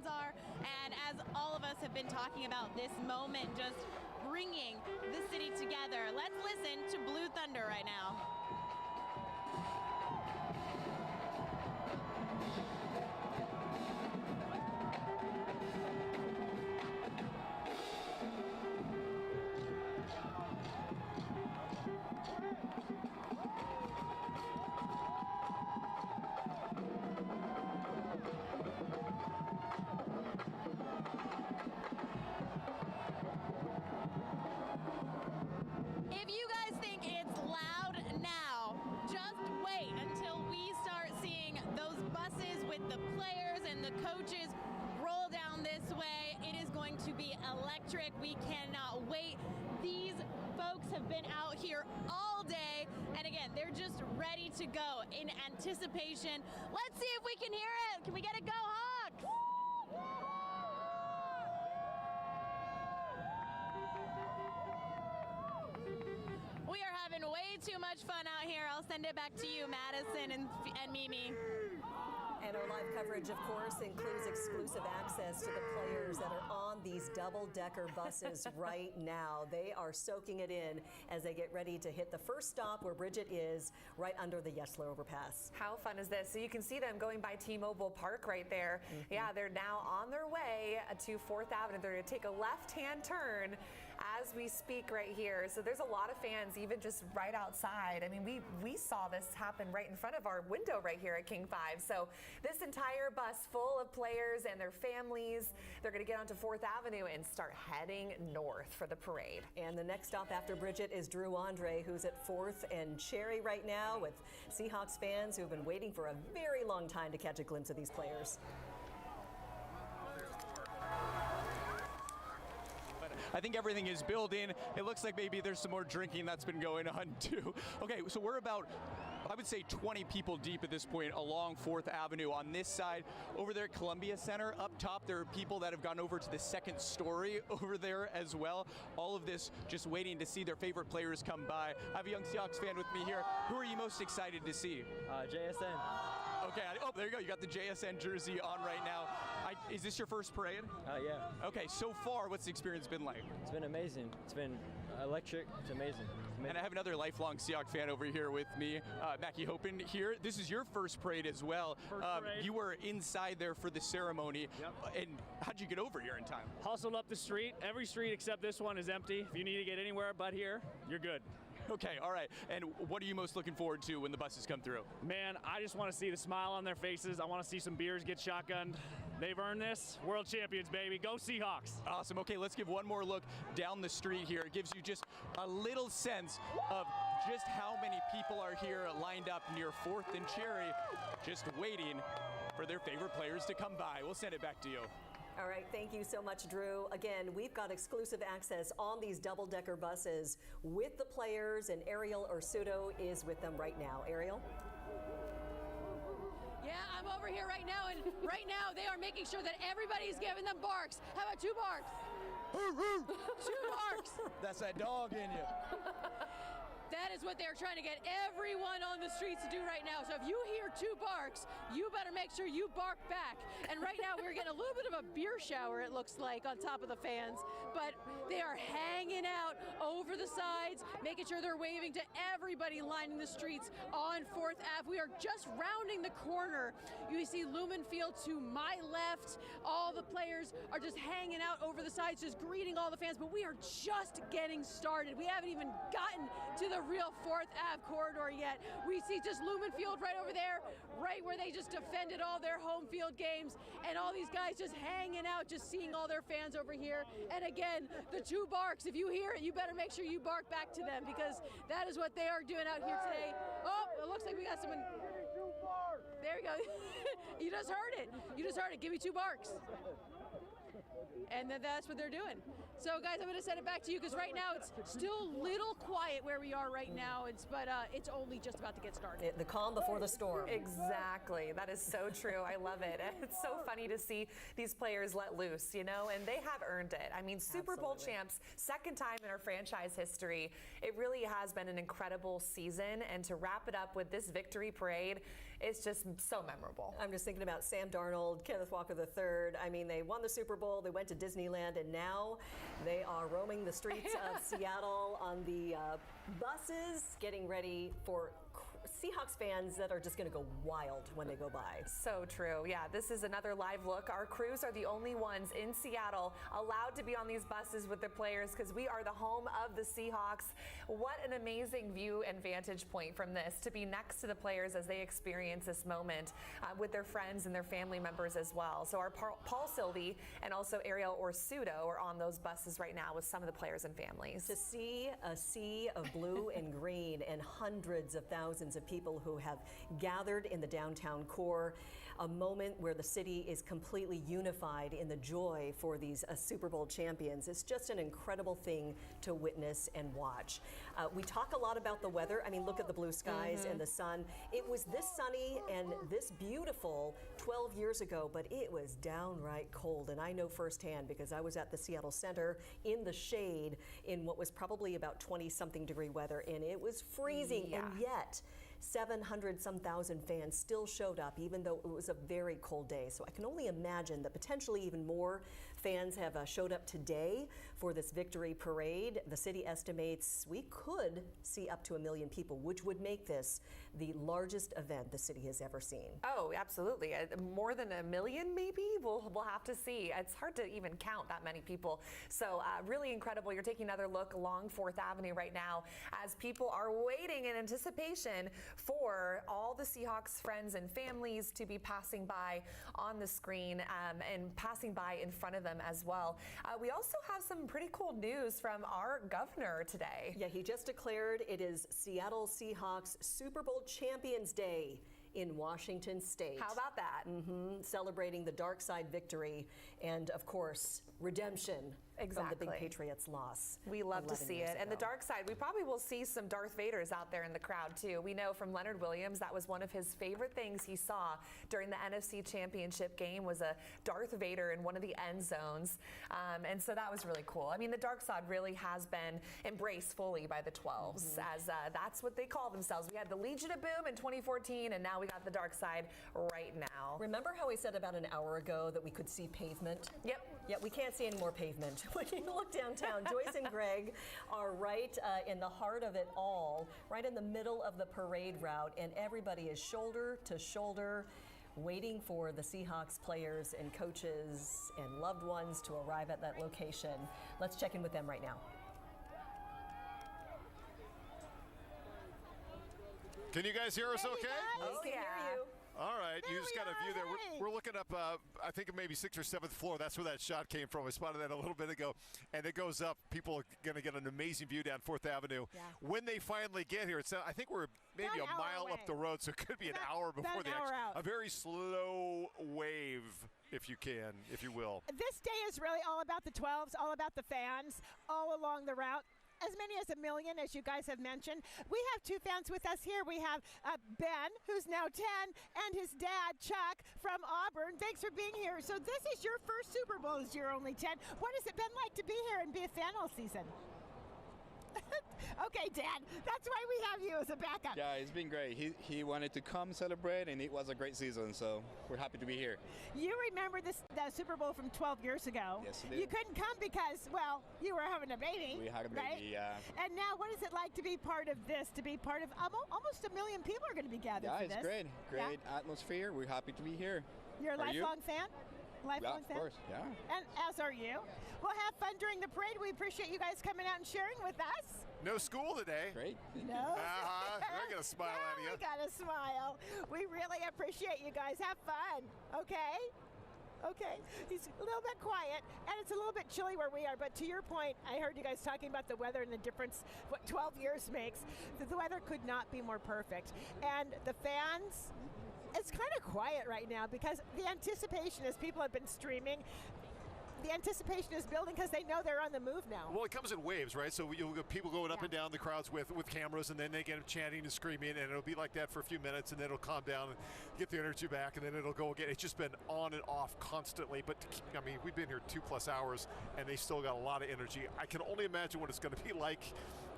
fans are. And as all of us have been talking about this moment, just bringing the city together, let's listen to Blue Thunder right now. If you guys think it's loud now, just wait until we start seeing those buses with the players and the coaches roll down this way. It is going to be electric. We cannot wait. These folks have been out here all day, and again, they're just ready to go in anticipation. Let's see if we can hear it. Can we get a go, Hawks? We are having way too much fun out here. I'll send it back to you, Madison and Mimi. And our live coverage, of course, includes exclusive access to the players that are on these double-decker buses right now. They are soaking it in as they get ready to hit the first stop where Bridget is, right under the Yesler overpass. How fun is this? So you can see them going by T-Mobile Park right there. Yeah, they're now on their way to 4th Avenue. They're going to take a left-hand turn as we speak right here. So there's a lot of fans even just right outside. I mean, we saw this happen right in front of our window right here at King 5. So this entire bus full of players and their families, they're going to get onto 4th Avenue and start heading north for the parade. And the next stop after Bridget is Drew Andre, who's at 4th and Cherry right now with Seahawks fans who've been waiting for a very long time to catch a glimpse of these players. I think everything is built in. It looks like maybe there's some more drinking that's been going on too. Okay, so we're about, I would say 20 people deep at this point along 4th Avenue on this side. Over there at Columbia Center, up top, there are people that have gone over to the second story over there as well. All of this just waiting to see their favorite players come by. I have a young Seahawks fan with me here. Who are you most excited to see? JSN. Okay, oh, there you go. You got the JSN jersey on right now. Is this your first parade? Yeah. Okay, so far, what's the experience been like? It's been amazing. It's been electric. It's amazing. And I have another lifelong Seahawks fan over here with me, Mackie Hopen here. This is your first parade as well. You were inside there for the ceremony. Yep. And how'd you get over here in time? Hustled up the street. Every street except this one is empty. If you need to get anywhere but here, you're good. Okay, all right. And what are you most looking forward to when the buses come through? Man, I just want to see the smile on their faces. I want to see some beers get shotgunned. They've earned this. World champions, baby. Go Seahawks. Awesome. Okay, let's give one more look down the street here. It gives you just a little sense of just how many people are here lined up near 4th and Cherry, just waiting for their favorite players to come by. We'll send it back to you. All right, thank you so much, Drew. Again, we've got exclusive access on these double-decker buses with the players, and Ariel Ursuto is with them right now. Ariel? Yeah, I'm over here right now, and right now they are making sure that everybody's giving them barks. How about 2 barks? 2 barks. That's that dog in you. That is what they're trying to get everyone on the streets to do right now. So if you hear 2 barks, you better make sure you bark back. And right now we're getting a little bit of a beer shower, it looks like, on top of the fans. But they are hanging out over the sides, making sure they're waving to everybody lining the streets on 4th Ave. We are just rounding the corner. You see Lumen Field to my left. All the players are just hanging out over the sides, just greeting all the fans. But we are just getting started. We haven't even gotten to the real 4th Ave corridor yet. We see just Lumen Field right over there, right where they just defended all their home field games, and all these guys just hanging out, just seeing all their fans over here. And again, the 2 barks, if you hear it, you better make sure you bark back to them, because that is what they are doing out here today. Oh, it looks like we got someone. There we go. You just heard it. You just heard it. Give me 2 barks. And then that's what they're doing. So, guys, I'm going to send it back to you because right now it's still a little quiet where we are right now. But it's only just about to get started. The calm before the storm. Exactly. That is so true. I love it. It's so funny to see these players let loose, you know, and they have earned it. I mean, Super Bowl champs, second time in our franchise history. It really has been an incredible season. And to wrap it up with this victory parade, it's just so memorable. I'm just thinking about Sam Darnold, Kenneth Walker III. I mean, they won the Super Bowl, they went to Disneyland, and now they are roaming the streets of Seattle on the buses, getting ready for Seahawks fans that are just going to go wild when they go by. So true. Yeah, this is another live look. Our crews are the only ones in Seattle allowed to be on these buses with the players because we are the home of the Seahawks. What an amazing view and vantage point from this, to be next to the players as they experience this moment with their friends and their family members as well. So our Paul Sylvie and also Ariel Orsuto are on those buses right now with some of the players and families. To see a sea of blue and green and hundreds of thousands of people who have gathered in the downtown core, a moment where the city is completely unified in the joy for these Super Bowl champions. It's just an incredible thing to witness and watch. We talk a lot about the weather. I mean, look at the blue skies and the sun. It was this sunny and this beautiful 12 years ago, but it was downright cold. And I know firsthand because I was at the Seattle Center in the shade in what was probably about 20-something degree weather, and it was freezing. Yeah. And yet 700-some thousand fans still showed up, even though it was a very cold day. So I can only imagine that potentially even more fans have showed up today for this victory parade. The city estimates we could see up to 1 million people, which would make this the largest event the city has ever seen. Oh, absolutely. More than 1 million, maybe? We'll have to see. It's hard to even count that many people. So really incredible. You're taking another look along 4th Avenue right now as people are waiting in anticipation for all the Seahawks friends and families to be passing by on the screen and passing by in front of them as well. We also have some pretty cool news from our governor today. Yeah, he just declared it is Seattle Seahawks Super Bowl Champions Day in Washington State. How about that? Celebrating the dark side victory and, of course, redemption from the big Exactly. Patriots loss. We love to 11 see years it. And the ago. dark side, we probably will see some Darth Vaders out there in the crowd too. We know from Leonard Williams that was one of his favorite things he saw during the NFC Championship game was a Darth Vader in one of the end zones. And so that was really cool. I mean, the dark side really has been embraced fully by the 12s as that's what they call themselves. We had the Legion of Boom in 2014 and now we got the dark side right now. Remember how we said about an hour ago that we could see pavement? Yep. Yeah, we can't see any more pavement. When you look downtown, Joyce and Greg are right in the heart of it all, right in the middle of the parade route, and everybody is shoulder to shoulder waiting for the Seahawks players and coaches and loved ones to arrive at that location. Let's check in with them right now. Can you guys hear us okay? Oh, yeah. Hear you. All right, you just got a view there. We're looking up, I think maybe 6th or 7th floor. That's where that shot came from. I spotted that a little bit ago. And it goes up. People are going to get an amazing view down 4th Avenue. Yeah. When they finally get here, it's, I think we're maybe a mile up the road, so it could be an hour before the action. A very slow wave, if you can, if you will. This day is really all about the 12s, all about the fans, all along the route. As many as 1 million, as you guys have mentioned. We have 2 fans with us here. We have Ben, who's now 10, and his dad, Chuck, from Auburn. Thanks for being here. So this is your first Super Bowl as you're only 10. What has it been like to be here and be a fan all season? Okay, Dad, that's why we have you as a backup. Yeah, it's been great. He wanted to come celebrate, and it was a great season, so we're happy to be here. You remember the Super Bowl from 12 years ago. Yes, I do. You couldn't come because, well, you were having a baby. We had a baby, right? yeah. And now what is it like to be part of this, to be part of almost 1 million people are going to be gathered for this? Yeah, it's great. Great atmosphere. We're happy to be here. You're a lifelong fan? Lifelong fan? Of course, yeah. And as are you. Well, have fun during the parade. We appreciate you guys coming out and sharing with us. No school today. Great. No. They're going to smile at you. We got to smile. We really appreciate you guys. Have fun. Okay? Okay. He's a little bit quiet, and it's a little bit chilly where we are. But to your point, I heard you guys talking about the weather and the difference what 12 years makes. The weather could not be more perfect. And the fans, it's kind of quiet right now because the anticipation as people have been streaming. the anticipation is building because they know they're on the move now. Well, it comes in waves, right? So you'll get people going up and down the crowds with cameras, and then they get them chanting and screaming, and it'll be like that for a few minutes, and then it'll calm down and get the energy back, and then it'll go again. It's just been on and off constantly. But I mean, we've been here 2+ hours, and they still got a lot of energy. I can only imagine what it's going to be like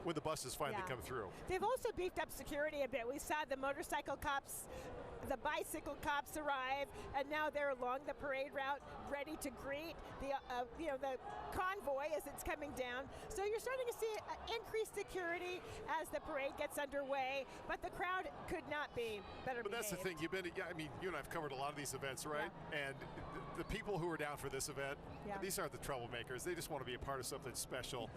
when the buses finally come through. They've also beefed up security a bit. We saw the motorcycle cops, the bicycle cops arrive, and now they're along the parade route, ready to greet the the convoy as it's coming down. So you're starting to see increased security as the parade gets underway, but the crowd could not be better behaved. But that's the thing. You and I've covered a lot of these events, right? Yeah. And the people who are down for this event, these aren't the troublemakers. They just want to be a part of something special.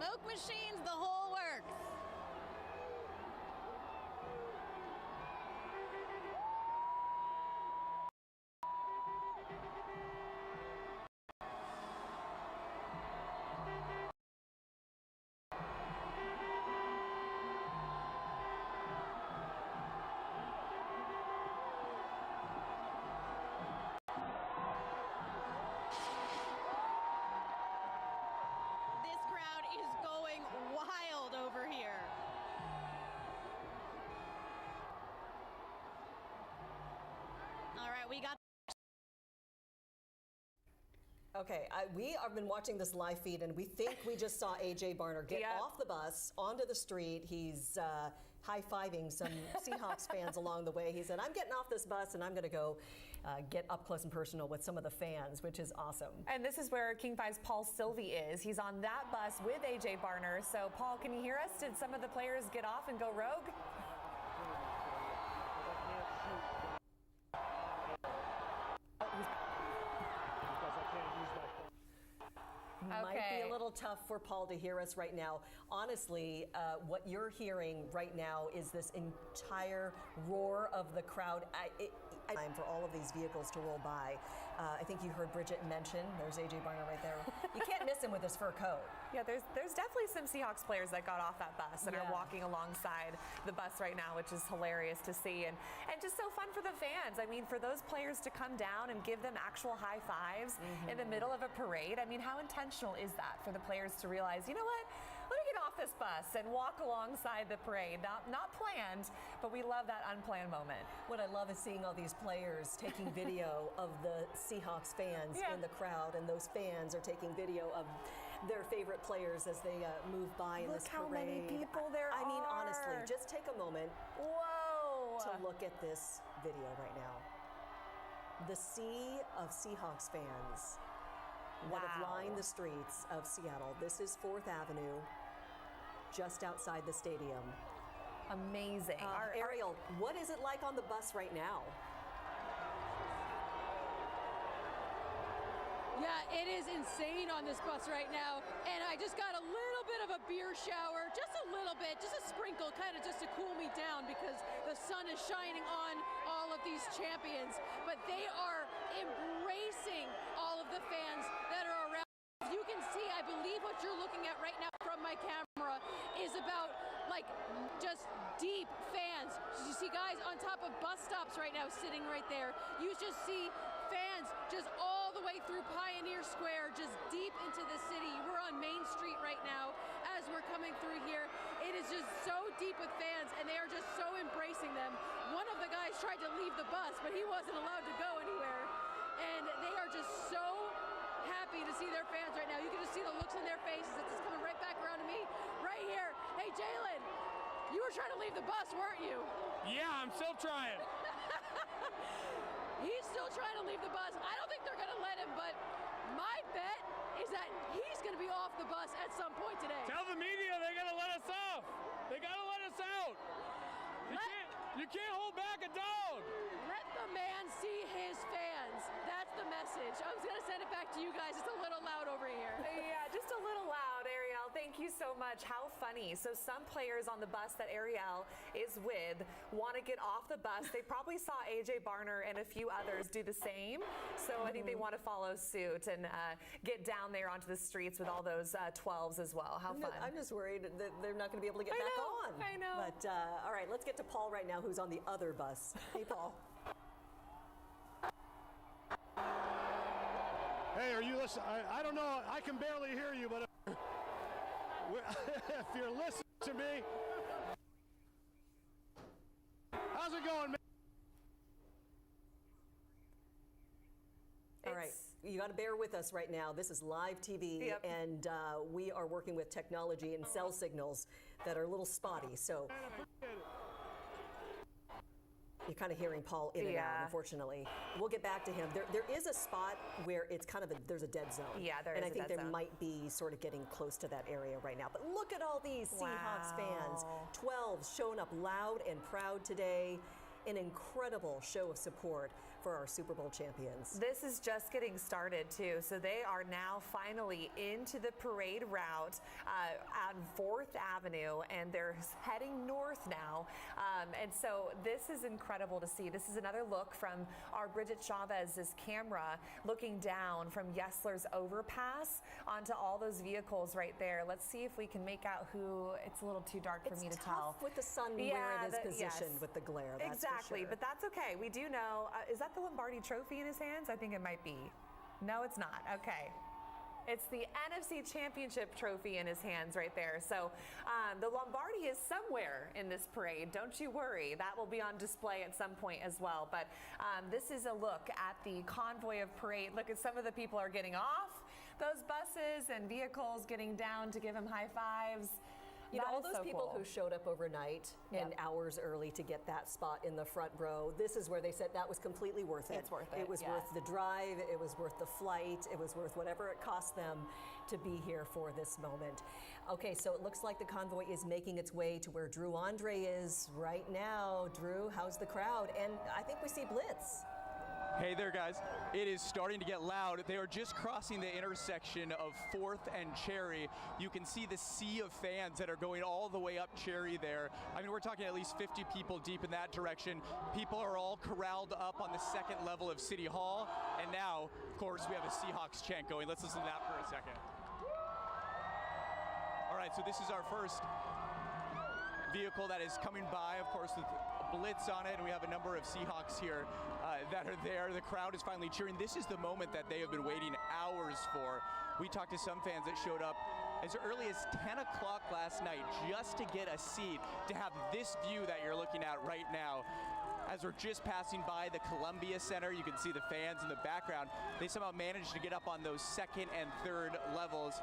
Smoke machines, the whole works. Okay, we have been watching this live feed, and we think we just saw A.J. Barner get off the bus, onto the street. He's high-fiving some Seahawks fans along the way. He said, I'm getting off this bus, and I'm going to go get up close and personal with some of the fans, which is awesome. And this is where King 5's Paul Sylvie is. He's on that bus with A.J. Barner. So, Paul, can you hear us? Did some of the players get off and go rogue? Might be a little tough for Paul to hear us right now. Honestly, what you're hearing right now is this entire roar of the crowd. Time for all of these vehicles to roll by. I think you heard Bridget mention, there's A.J. Barner right there. You can't miss him with his fur coat. Yeah, there's definitely some Seahawks players that got off that bus and are walking alongside the bus right now, which is hilarious to see and just so fun for the fans. I mean, for those players to come down and give them actual high fives in the middle of a parade, I mean, how intentional is that for the players to realize, you know what? Let me get off this bus and walk alongside the parade. Not planned, but we love that unplanned moment. What I love is seeing all these players taking video of the Seahawks fans in the crowd, and those fans are taking video of their favorite players as they move by in this parade. Look how many people there are. I mean, honestly, just take a moment to look at this video right now. The sea of Seahawks fans that have lined the streets of Seattle. This is 4th Avenue, just outside the stadium. Amazing. Ariel, what is it like on the bus right now? Yeah, it is insane on this bus right now, and I just got a little bit of a beer shower, just a little bit, just a sprinkle, kind of just to cool me down because the sun is shining on all of these champions, but they are embracing all of the fans that are around. You can see, I believe what you're looking at right now from my camera is about like just deep fans. You see guys on top of bus stops right now sitting right there. You just see fans just all the way through Pioneer Square, just deep into the city. We're on Main Street right now as we're coming through here. It is just so deep with fans, and they are just so embracing them. One of the guys tried to leave the bus, but he wasn't allowed to go anywhere. And they are just so happy to see their fans right now. You can just see the looks on their faces. It's just coming right back around to me right here. Hey, Jalen, you were trying to leave the bus, weren't you? Yeah, I'm still trying. He's still trying to leave the bus. I don't think they're going to let him, but my bet is that he's going to be off the bus at some point today. Tell the media they got to let us off. They got to let us out. You can't hold back a dog. Let the man see his fans. That's the message. I was going to send it back to you guys. It's a little loud over here. Yeah, just a little loud, Ariel. Thank you so much. How funny. So some players on the bus that Ariel is with want to get off the bus. They probably saw A.J. Barner and a few others do the same. So I think they want to follow suit and get down there onto the streets with all those 12s as well. How fun. I'm just worried that they're not going to be able to get back on. I know. But all right, let's get to Paul right now, who's on the other bus. Hey, Paul. Hey, are you listening? I don't know. I can barely hear you, but if you're listening to me, how's it going, man? All right, you got to bear with us right now. This is live TV, and we are working with technology and cell signals that are a little spotty. So you're kind of hearing Paul in and out, unfortunately. We'll get back to him. There is a spot where it's kind of there's a dead zone. Yeah, there is and I a think dead there zone. might be sort of getting close to that area right now. But look at all these Seahawks fans. 12 showing up loud and proud today. An incredible show of support for our Super Bowl champions. This is just getting started too. So they are now finally into the parade route on 4th Avenue, and they're heading north now. And so this is incredible to see. This is another look from our Bridget Chavez's camera, looking down from Yesler's overpass onto all those vehicles right there. Let's see if we can make out who. It's a little too dark for me to tell. With the sun where it is positioned with the glare. That's exactly, for sure. but that's okay. We do know. Is that the Lombardi Trophy in his hands? I think it might be. No, it's not. Okay. It's the NFC Championship trophy in his hands right there. So the Lombardi is somewhere in this parade. Don't you worry. That will be on display at some point as well. But this is a look at the convoy of parade. Look at some of the people are getting off those buses and vehicles, getting down to give him high fives. You know, That all is those so people cool. who showed up overnight and hours early to get that spot in the front row, this is where they said that was completely worth it. It's worth it, It was worth the drive. It was worth the flight. It was worth whatever it cost them to be here for this moment. Okay, so it looks like the convoy is making its way to where Drew Andre is right now. Drew, how's the crowd? And I think we see Blitz. Hey there, guys. It is starting to get loud. They are just crossing the intersection of 4th and Cherry. You can see the sea of fans that are going all the way up Cherry there. I mean, we're talking at least 50 people deep in that direction. People are all corralled up on the second level of City Hall. And now, of course, we have a Seahawks chant going. Let's listen to that for a second. All right, so this is our first vehicle that is coming by, of course, with Blitz on it, and we have a number of Seahawks here that are there. The crowd is finally cheering. This is the moment that they have been waiting hours for. We talked to some fans that showed up as early as 10 o'clock last night just to get a seat, to have this view that you're looking at right now. As we're just passing by the Columbia Center, you can see the fans in the background. They somehow managed to get up on those second and third levels.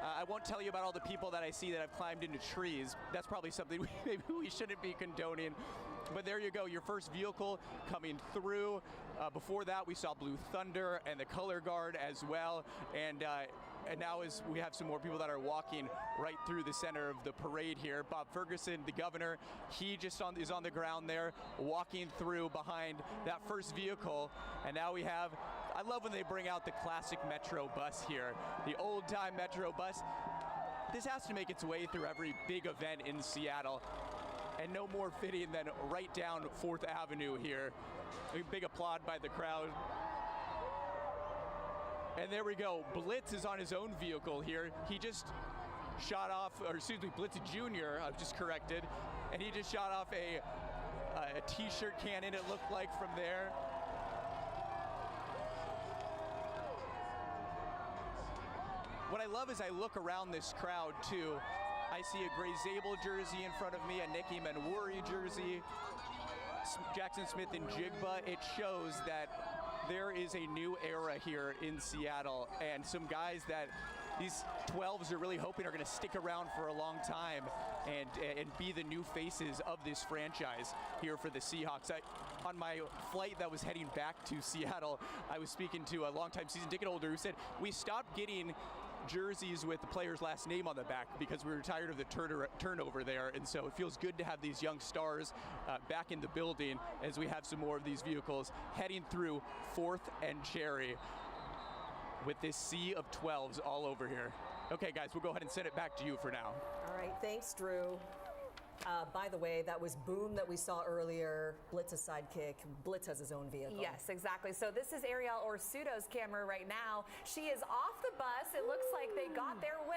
I won't tell you about all the people that I see that have climbed into trees. That's probably something maybe we shouldn't be condoning. But there you go, your first vehicle coming through. Before that, we saw Blue Thunder and the Color Guard as well. And now as we have some more people that are walking right through the center of the parade here. Bob Ferguson, the governor, he just is on the ground there, walking through behind that first vehicle. And now we have, I love when they bring out the classic Metro bus here, the old-time Metro bus. This has to make its way through every big event in Seattle. And no more fitting than right down 4th Avenue here. A big applaud by the crowd. And there we go. Blitz is on his own vehicle here. He just shot off, or excuse me, Blitz Jr., I've just corrected. And he just shot off a t-shirt cannon, it looked like, from there. What I love is I look around this crowd too. I see a Gray Zabel jersey in front of me, a Nicky Manwuri jersey, Jackson Smith and Jigba. It shows that there is a new era here in Seattle, and some guys that these 12s are really hoping are going to stick around for a long time and be the new faces of this franchise here for the Seahawks. On my flight that was heading back to Seattle, I was speaking to a longtime season ticket holder who said, we stopped getting jerseys with the player's last name on the back because we were tired of the turnover there, and so it feels good to have these young stars back in the building as we have some more of these vehicles heading through 4th and Cherry with this sea of 12s all over here. Okay, guys, we'll go ahead and send it back to you for now. All right, thanks, Drew. By the way, that was Boone that we saw earlier, Blitz's sidekick. Blitz has his own vehicle. Yes, exactly. So this is Ariel Orsuto's camera right now. She is off the bus. It looks like they got their win.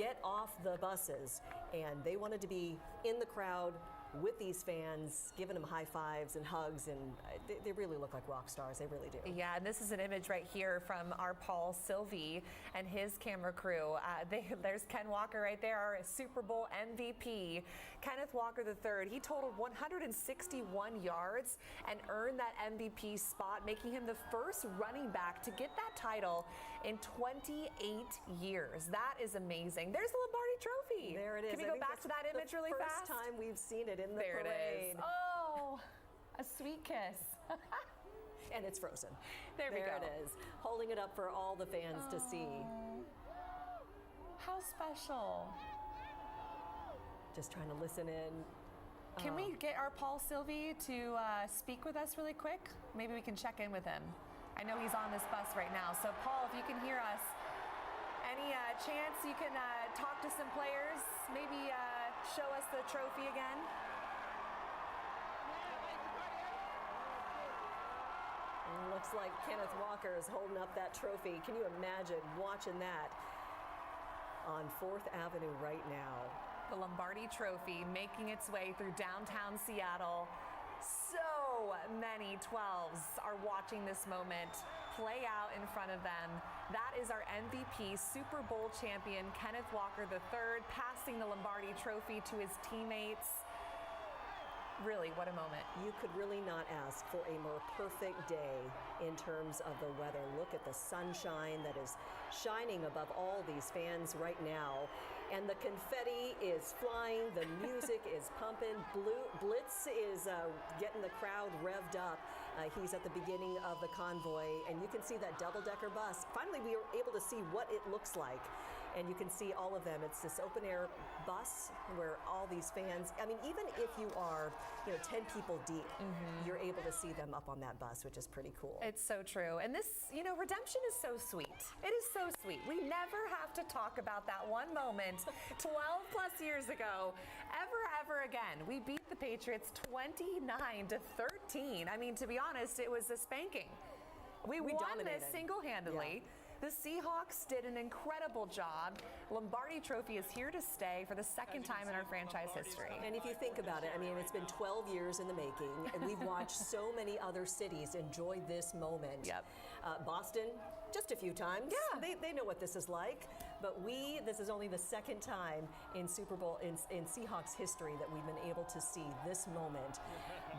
get off the buses, and they wanted to be in the crowd with these fans, giving them high fives and hugs, and they really look like rock stars. They really do. Yeah, and this is an image right here from our Paul Sylvie and his camera crew. There's Ken Walker right there, our Super Bowl MVP. Kenneth Walker III, he totaled 161 yards and earned that MVP spot, making him the first running back to get that title in 28 years. That is amazing. There's the Lombardi Trophy. There it is. Can we go back to that image really fast? First time we've seen it in the there parade. It is. Oh, a sweet kiss. And it's frozen. There we go. There it is. Holding it up for all the fans to see. How special. Just trying to listen in. Can we get our Paul Sylvie to speak with us really quick? Maybe we can check in with him. I know he's on this bus right now. So, Paul, if you can hear us, any chance you can talk to some players? Maybe show us the trophy again? Looks like Kenneth Walker is holding up that trophy. Can you imagine watching that on 4th Avenue right now? The Lombardi Trophy making its way through downtown Seattle. So many 12s are watching this moment play out in front of them. That is our MVP, Super Bowl champion, Kenneth Walker III, passing the Lombardi Trophy to his teammates. Really, what a moment. You could really not ask for a more perfect day in terms of the weather. Look at the sunshine that is shining above all these fans right now. And the confetti is flying, the music is pumping, Blitz is getting the crowd revved up. He's at the beginning of the convoy, and you can see that double-decker bus. Finally, we were able to see what it looks like. And you can see all of them. It's this open-air bus where all these fans, I mean, even if you are, 10 people deep, you're able to see them up on that bus, which is pretty cool. It's so true. And this, redemption is so sweet. It is so sweet. We never have to talk about that one moment 12 plus years ago, ever again. We beat the Patriots 29-13. I mean, to be honest, it was a spanking. We won dominated. this single-handedly. Yeah. The Seahawks did an incredible job. Lombardi Trophy is here to stay for the second time in our franchise history. And if you think about it, I mean, it's been 12 years in the making, and we've watched so many other cities enjoy this moment. Yep. Boston, just a few times. Yeah. They know what this is like. But this is only the second time in Super Bowl, in Seahawks history that we've been able to see this moment.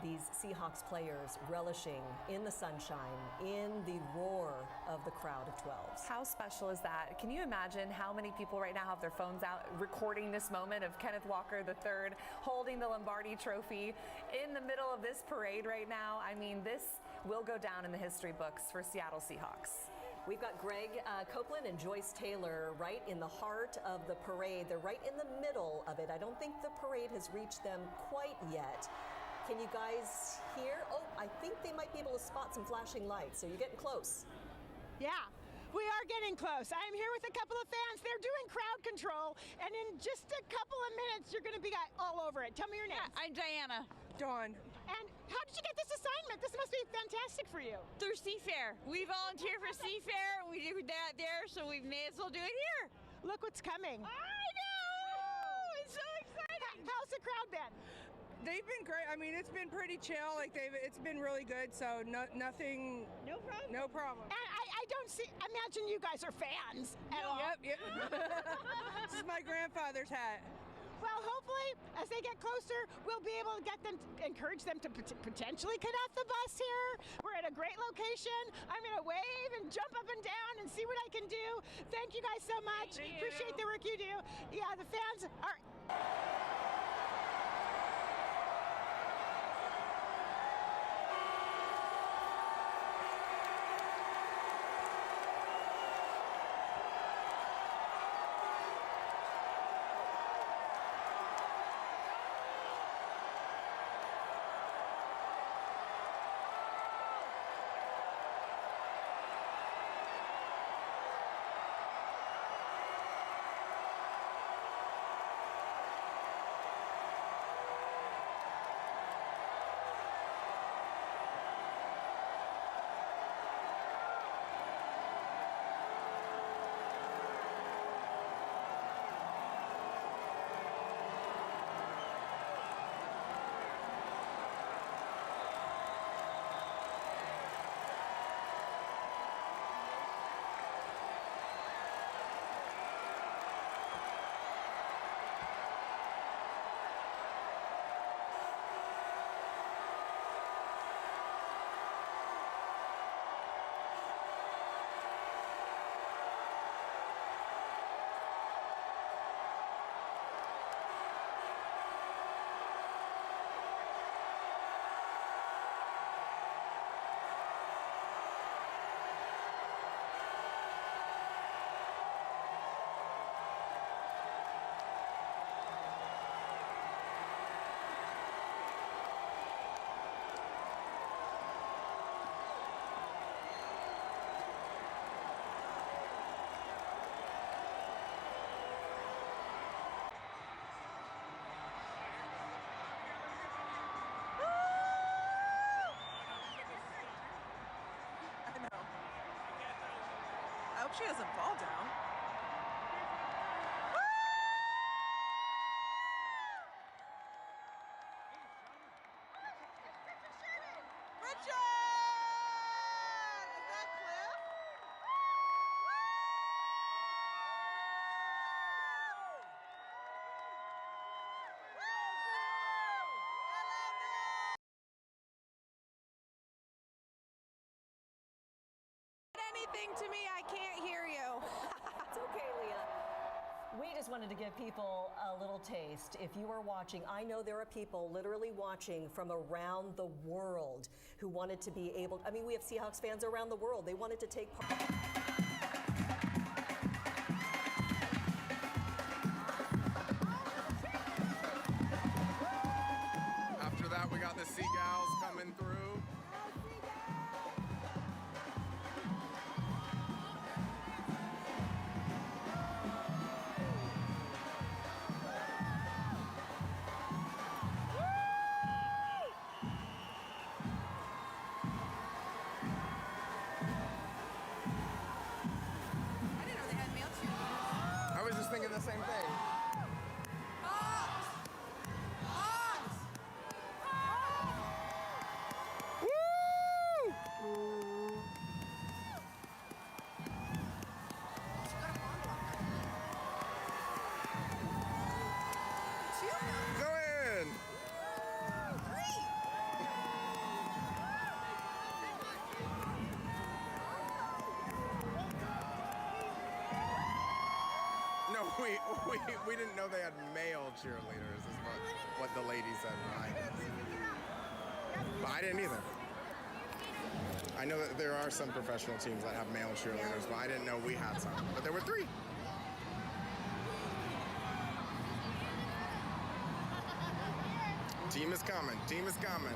These Seahawks players relishing in the sunshine, in the roar of the crowd of 12s. How special is that? Can you imagine how many people right now have their phones out recording this moment of Kenneth Walker III holding the Lombardi Trophy in the middle of this parade right now? I mean, this will go down in the history books for Seattle Seahawks. We've got Greg Copeland and Joyce Taylor right in the heart of the parade. They're right in the middle of it. I don't think the parade has reached them quite yet. Can you guys hear? Oh, I think they might be able to spot some flashing lights, so you're getting close. Yeah. We are getting close. I'm here with a couple of fans. They're doing crowd control, and in just a couple of minutes, you're going to be all over it. Tell me your name. Yeah, I'm Diana. Dawn. And how did you get this assignment? This must be fantastic for you. Through Seafair. We volunteer for Seafair. We do that there, so we may as well do it here. Look what's coming. I know! It's so exciting. How's the crowd been? They've been great. I mean, it's been pretty chill. It's been really good. So nothing. No problem. No problem. And I don't imagine you guys are fans at all. Yep. This is my grandfather's hat. Well, hopefully, as they get closer, we'll be able to encourage them to potentially cut off the bus here. We're at a great location. I'm going to wave and jump up and down and see what I can do. Thank you guys so much. Appreciate the work you do. Yeah, the fans are... hope she doesn't fall down. Anything to me, I can't hear you. It's okay, Leah. We just wanted to give people a little taste. If you are watching, I know there are people literally watching from around the world who wanted to be able, I mean, we have Seahawks fans around the world. They wanted to take part. After that, we got the Seagulls coming through. I was just thinking the same thing. Go in! No, we didn't know they had male cheerleaders, is what the lady said behind us. But I didn't either. I know that there are some professional teams that have male cheerleaders, but I didn't know we had some. But there were 3. Team is coming. Team is coming.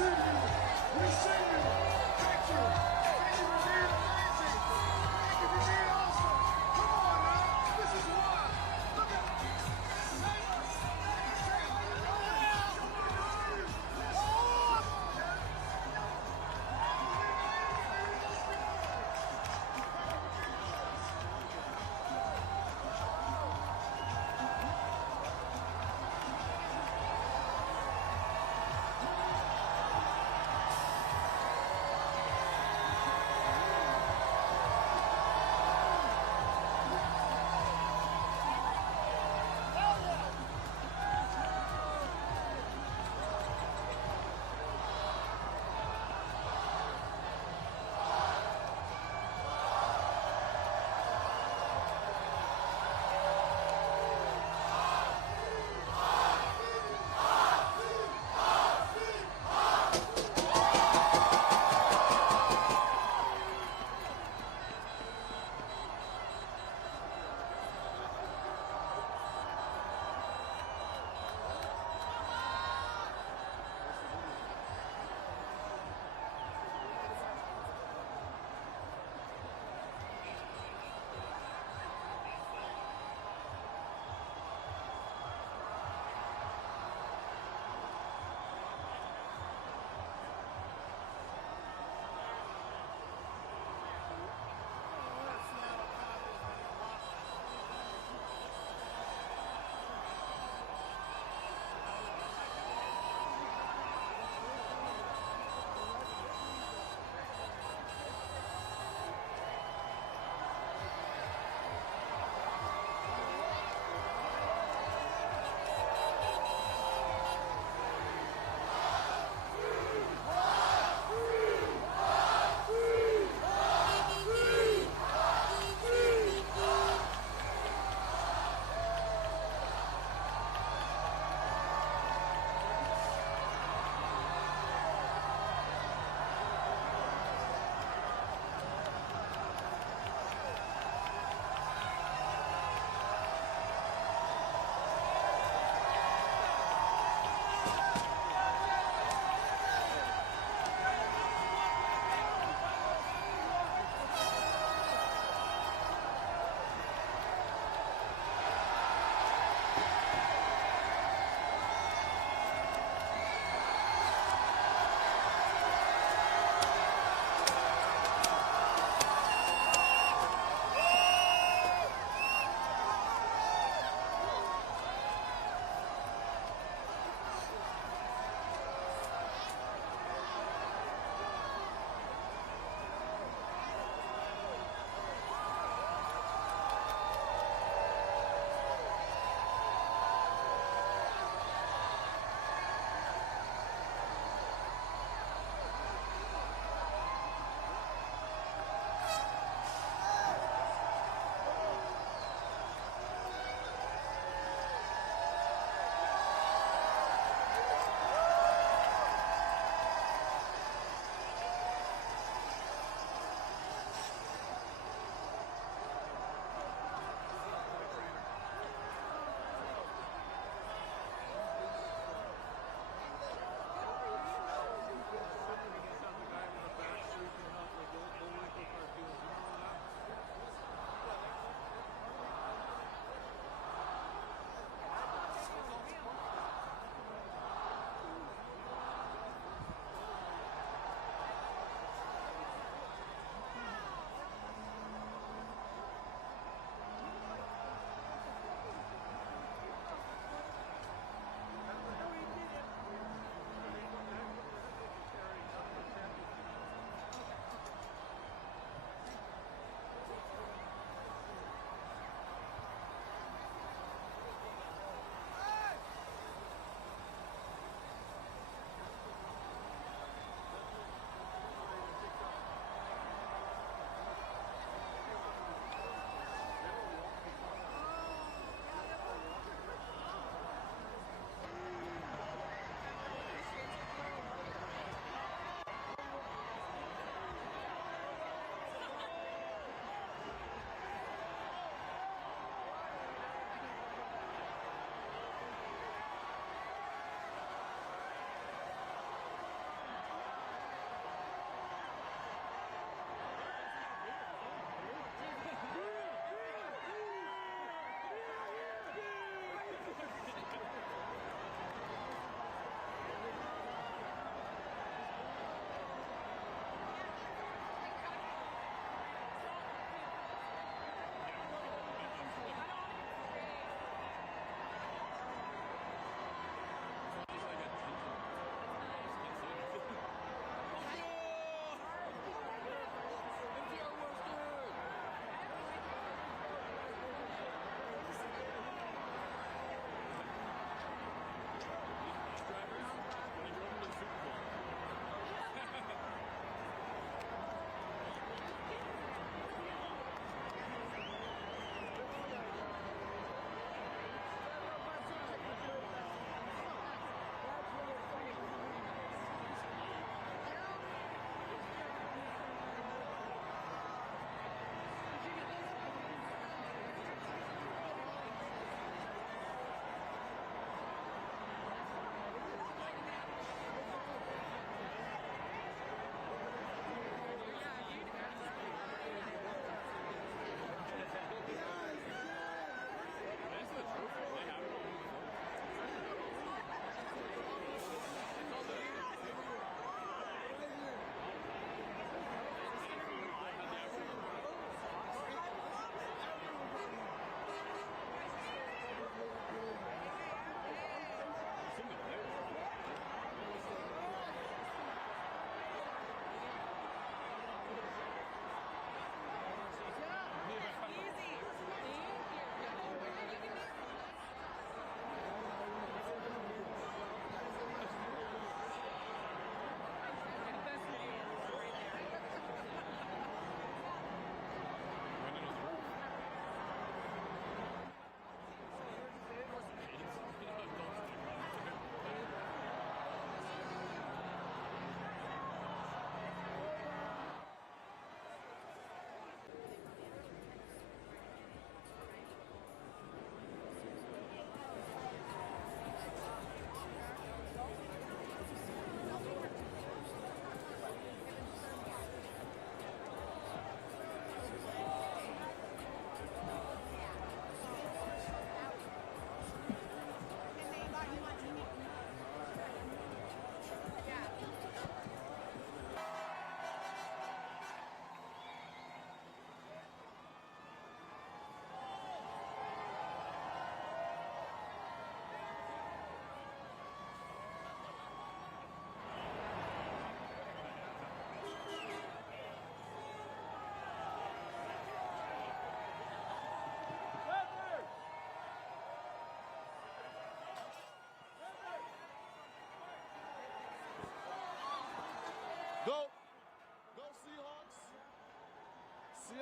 see you. We see you. Thank you. Thank you for being amazing. Thank you for being awesome. Come on now. This is why. Look at it. Say how you doing. Oh!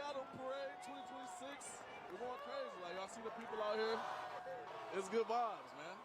Seattle Parade 2026. We're going crazy. Like, y'all see the people out here? It's good vibes, man.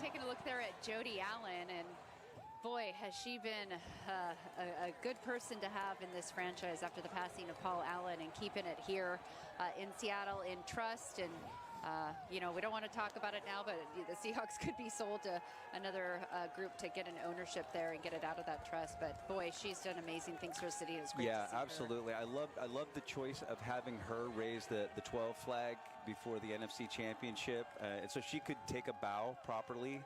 taking a look there at Jody Allen, and boy, has she been a good person to have in this franchise after the passing of Paul Allen, and keeping it here in Seattle in trust. And you know, we don't want to talk about it now, but the Seahawks could be sold to another group to get an ownership there and get it out of that trust. But boy, she's done amazing things for the city. It was great to see her. Absolutely. I love the choice of having her raise the 12 flag before the NFC Championship, and so she could take a bow properly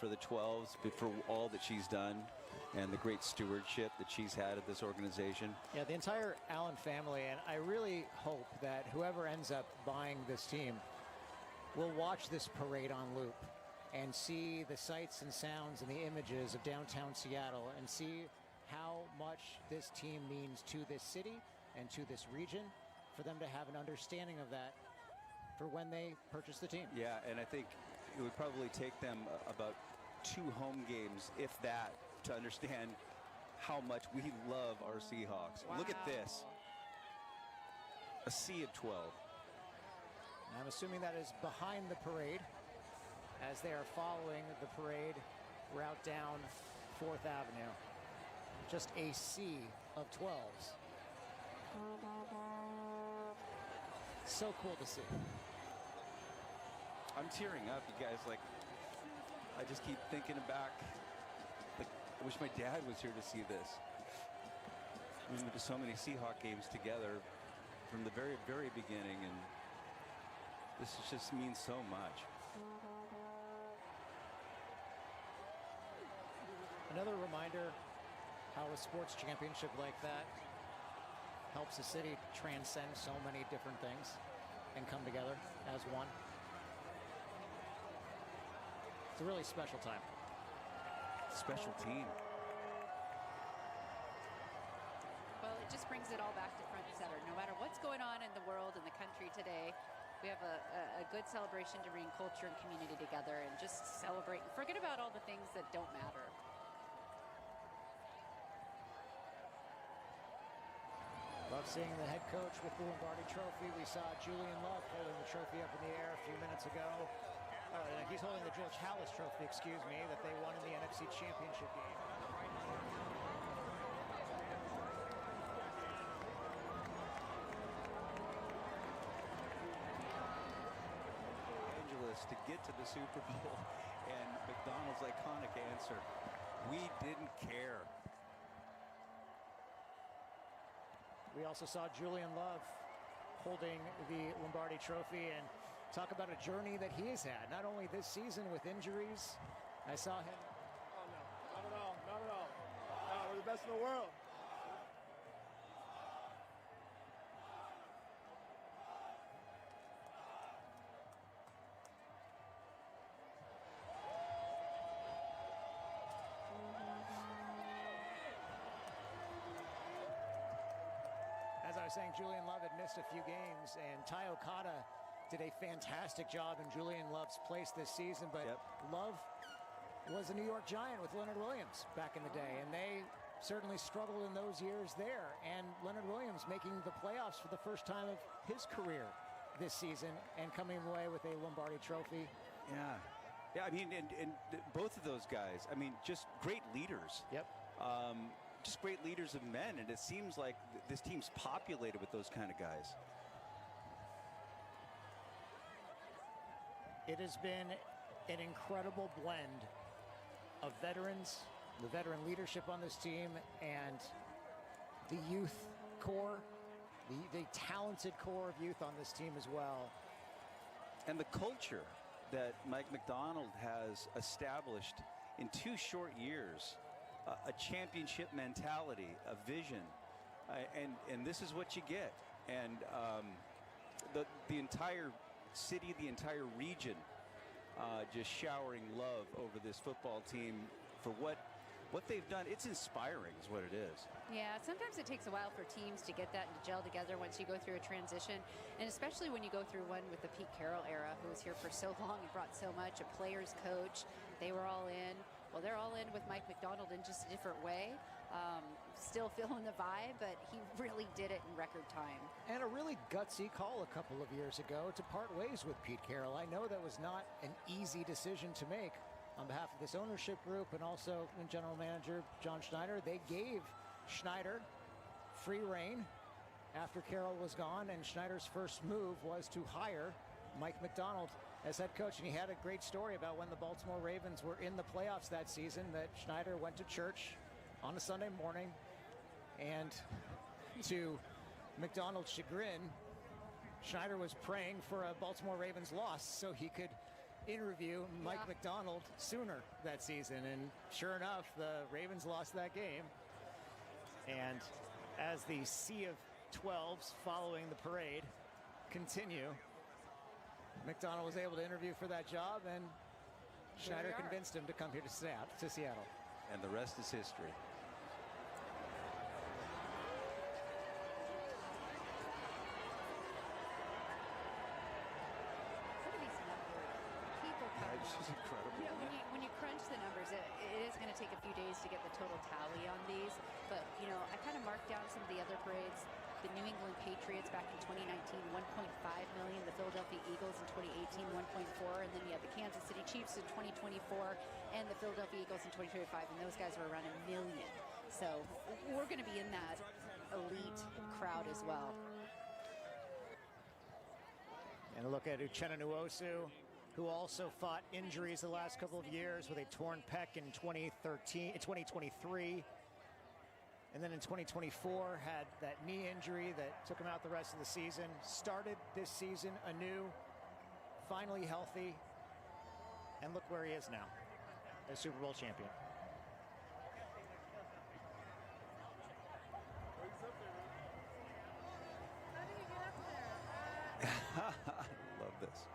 for the 12s, for all that she's done and the great stewardship that she's had at this organization. Yeah, the entire Allen family, and I really hope that whoever ends up buying this team will watch this parade on loop and see the sights and sounds and the images of downtown Seattle, and see how much this team means to this city and to this region, for them to have an understanding of that for when they purchase the team. Yeah, and I think it would probably take them about 2 home games, if that, to understand how much we love our Seahawks. Wow. Look at this. A sea of 12. And I'm assuming that is behind the parade as they are following the parade route down 4th Avenue. Just a sea of 12s. So cool to see. I'm tearing up, you guys. Like, I just keep thinking back. Like, I wish my dad was here to see this. We've been to so many Seahawk games together from the very, very beginning, and this just means so much. Another reminder how a sports championship like that helps the city transcend so many different things and come together as one. It's a really special time. Special team. Well, it just brings it all back to front and center. No matter what's going on in the world and the country today, we have a good celebration to bring culture and community together and just celebrate and forget about all the things that don't matter. Love seeing the head coach with the Lombardi Trophy. We saw Julian Love holding the trophy up in the air a few minutes ago. He's holding the George Halas Trophy, excuse me, that they won in the NFC Championship game. Angeles to get to the Super Bowl, and McDonald's iconic answer, we didn't care. We also saw Julian Love holding the Lombardi Trophy, and talk about a journey that he has had, not only this season with injuries. I saw him. Oh, no, not at all, not at all. No, we're the best in the world. As I was saying, Julian Love had missed a few games, and Ty Okada did a fantastic job in Julian Love's place this season, but Love was a New York Giant with Leonard Williams back in the day, and they certainly struggled in those years there. And Leonard Williams making the playoffs for the first time of his career this season and coming away with a Lombardi Trophy. Yeah, I mean, and both of those guys, I mean, just great leaders. Yep. Just great leaders of men, and it seems like this team's populated with those kind of guys. It has been an incredible blend of veterans, the veteran leadership on this team, and the youth core, the talented core of youth on this team as well. And the culture that Mike McDonald has established in 2 short years, a championship mentality, a vision, and this is what you get. And the entire city, the entire region, just showering love over this football team for what they've done. It's inspiring is what it is. Yeah, sometimes it takes a while for teams to get that and to gel together once you go through a transition, and especially when you go through one with the Pete Carroll era, who was here for so long and brought so much, a players coach, they were all in. Well, they're all in with Mike McDonald in just a different way. still feeling the vibe, but he really did it in record time. And a really gutsy call a couple of years ago to part ways with Pete Carroll. I know that was not an easy decision to make on behalf of this ownership group and also general manager John Schneider. They gave Schneider free reign after Carroll was gone, and Schneider's first move was to hire Mike Macdonald as head coach. And he had a great story about when the Baltimore Ravens were in the playoffs that season, that Schneider went to church on a Sunday morning, and to Macdonald's chagrin, Schneider was praying for a Baltimore Ravens loss so he could interview Mike Macdonald sooner that season. And sure enough, the Ravens lost that game. And as the sea of 12s following the parade continue, Macdonald was able to interview for that job, and Schneider convinced him to come here to Seattle. And the rest is history. It's incredible. You know, when you crunch the numbers, it is going to take a few days to get the total tally on these. But, you know, I kind of marked down some of the other parades. The New England Patriots back in 2019, 1.5 million. The Philadelphia Eagles in 2018, 1.4. And then you have the Kansas City Chiefs in 2024 and the Philadelphia Eagles in 2025. And those guys were around 1 million. So we're going to be in that elite crowd as well. And a look at Uchenna Nwosu, who also fought injuries the last couple of years with a torn pec in 2023, and then in 2024 had that knee injury that took him out the rest of the season. Started this season anew, finally healthy, and look where he is now, a Super Bowl champion. Love this.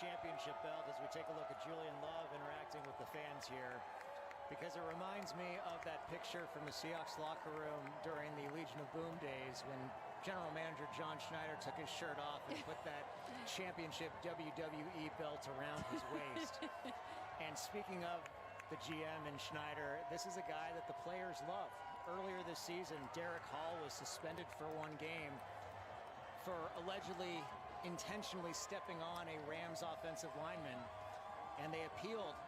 championship belt as we take a look at Julian Love interacting with the fans here, because it reminds me of that picture from the Seahawks locker room during the Legion of Boom days when General Manager John Schneider took his shirt off and put that championship WWE belt around his waist. And speaking of the GM and Schneider, this is a guy that the players love. Earlier this season, Derek Hall was suspended for 1 game for allegedly intentionally stepping on a Rams offensive lineman, and they appealed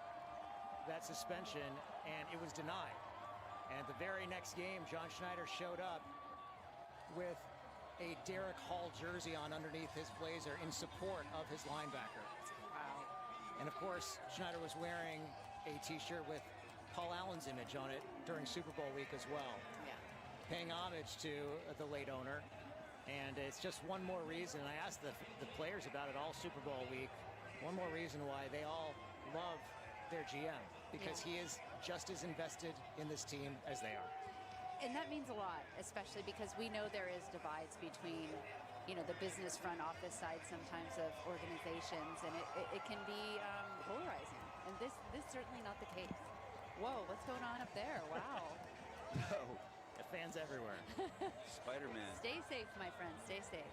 that suspension, and it was denied. And the very next game, John Schneider showed up with a Derek Hall jersey on underneath his blazer in support of his linebacker. Wow. And of course, Schneider was wearing a t-shirt with Paul Allen's image on it during Super Bowl week as well. Yeah. Paying homage to the late owner. And it's just one more reason, I asked the players about it all Super Bowl week, one more reason why they all love their GM, because he is just as invested in this team as they are. And that means a lot, especially because we know there is divides between, you know, the business front office side sometimes of organizations, and it can be polarizing. And this certainly not the case. Whoa, what's going on up there? Wow. No. Fans everywhere. Spider-Man. Stay safe, my friends. Stay safe.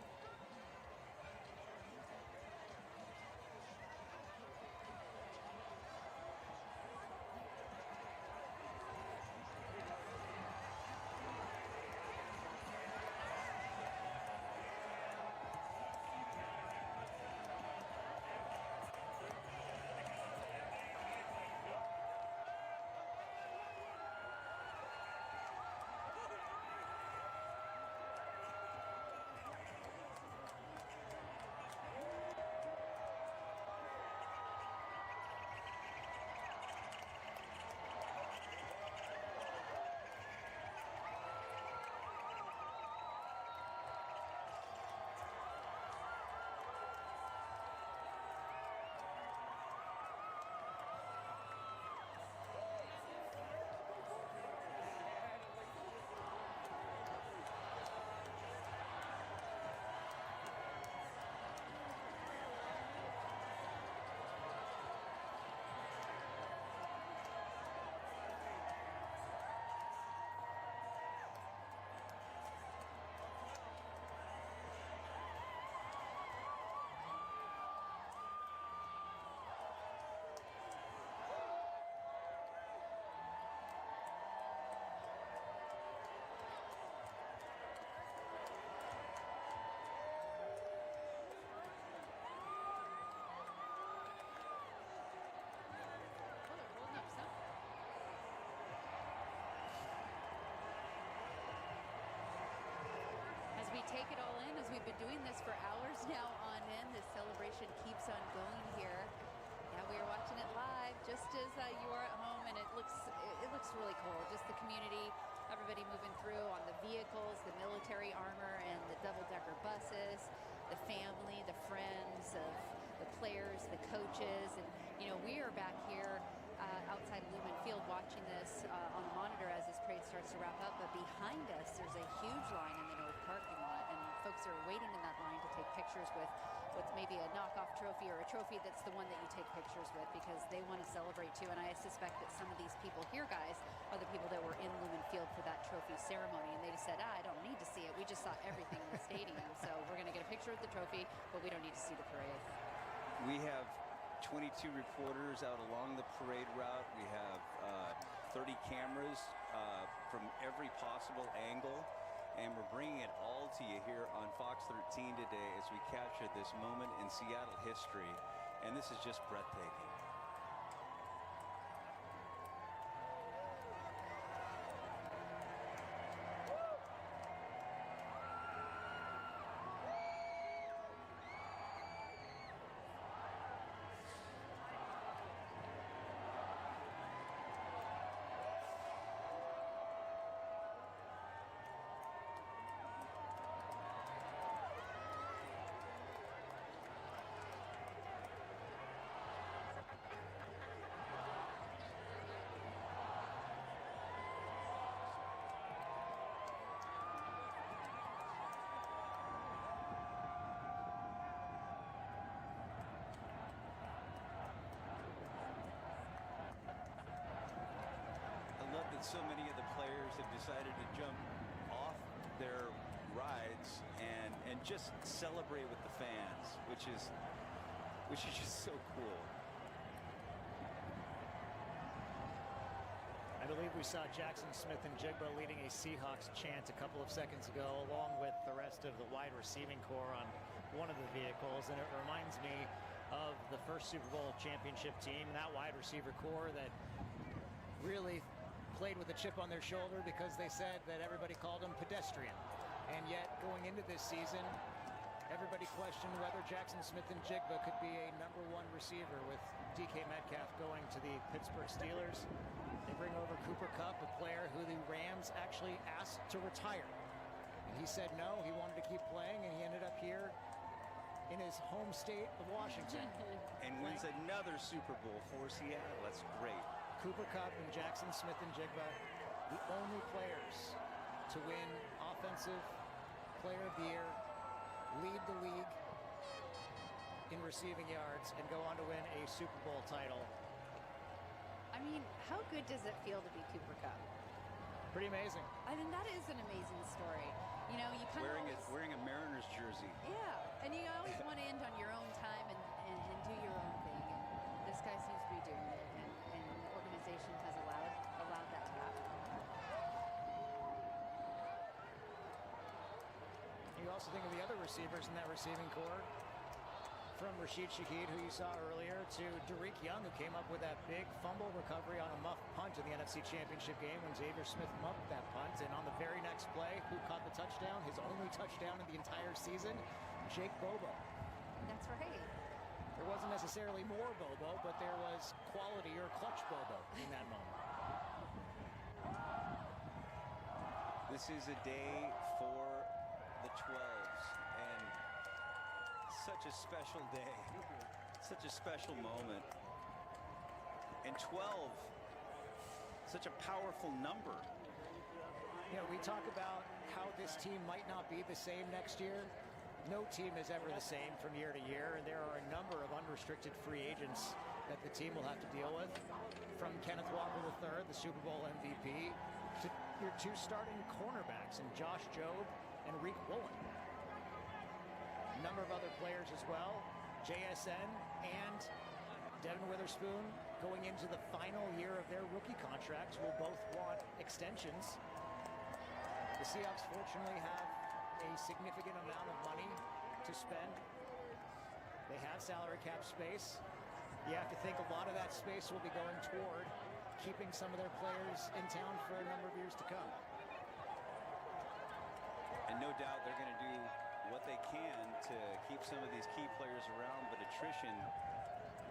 Take it all in as we've been doing this for hours now on end. This celebration keeps on going here. Yeah, we are watching it live just as you are at home, and it looks really cool. Just the community, everybody moving through on the vehicles, the military armor, and the double-decker buses, the family, the friends of the players, the coaches, and you know, we are back here outside Lumen Field watching this on the monitor as this parade starts to wrap up. But behind us, there's a huge line in the north parking lot, and folks are waiting in that line to take pictures with maybe a knockoff trophy or a trophy that's the one that you take pictures with, because they want to celebrate too. And I suspect that some of these people here, guys, are the people that were in Lumen Field for that trophy ceremony, and they just said, I don't need to see it. We just saw everything in the stadium, so we're going to get a picture with the trophy, but we don't need to see the parade. We have 22 reporters out along the parade route. We have 30 cameras from every possible angle, and we're bringing it all to you here on Fox 13 today as we capture this moment in Seattle history, and this is just breathtaking. so many of the players have decided to jump off their rides and just celebrate with the fans, which is just so cool. I believe we saw Jackson Smith and Jigba leading a Seahawks chant a couple of seconds ago, along with the rest of the wide receiving corps on one of the vehicles, and it reminds me of the first Super Bowl championship team, that wide receiver corps that really played with a chip on their shoulder because they said that everybody called them pedestrian. And yet, going into this season, everybody questioned whether Jackson Smith and Jigba could be a #1 receiver, with DK Metcalf going to the Pittsburgh Steelers. They bring over Cooper Kupp, a player who the Rams actually asked to retire. And he said no, he wanted to keep playing, and he ended up here in his home state of Washington. And wins another Super Bowl for Seattle. That's great. Cooper Kupp and Jackson Smith and Jigba, the only players to win Offensive Player of the Year, lead the league in receiving yards, and go on to win a Super Bowl title. I mean, how good does it feel to be Cooper Kupp? Pretty amazing. I mean, that is an amazing story. You know, you kind of wearing a Mariners jersey. Yeah, and you always want to end on your own time and do your own thing. And this guy seems to be doing it, and the organization has allowed that to happen. You also think of the other receivers in that receiving corps, from Rashid Shaheed, who you saw earlier, to Derek Young, who came up with that big fumble recovery on a muff punt in the NFC Championship game when Xavier Smith muffed that punt. And on the very next play, who caught the touchdown, his only touchdown of the entire season? Jake Bobo. That's right. There wasn't necessarily more Bobo, but there was quality or clutch Bobo in that moment. This is a day for the 12s, and such a special day, such a special moment. And 12, such a powerful number. You know, we talk about how this team might not be the same next year. No team is ever the same from year to year, and there are a number of unrestricted free agents that the team will have to deal with. From Kenneth Walker III, the Super Bowl MVP, to your two starting cornerbacks in Josh Jobe and Reek Woolen. A number of other players as well. JSN and Devin Witherspoon, going into the final year of their rookie contracts, will both want extensions. The Seahawks fortunately have a significant amount of money to spend. They have salary cap space. You have to think a lot of that space will be going toward keeping some of their players in town for a number of years to come. And no doubt they're going to do what they can to keep some of these key players around, but attrition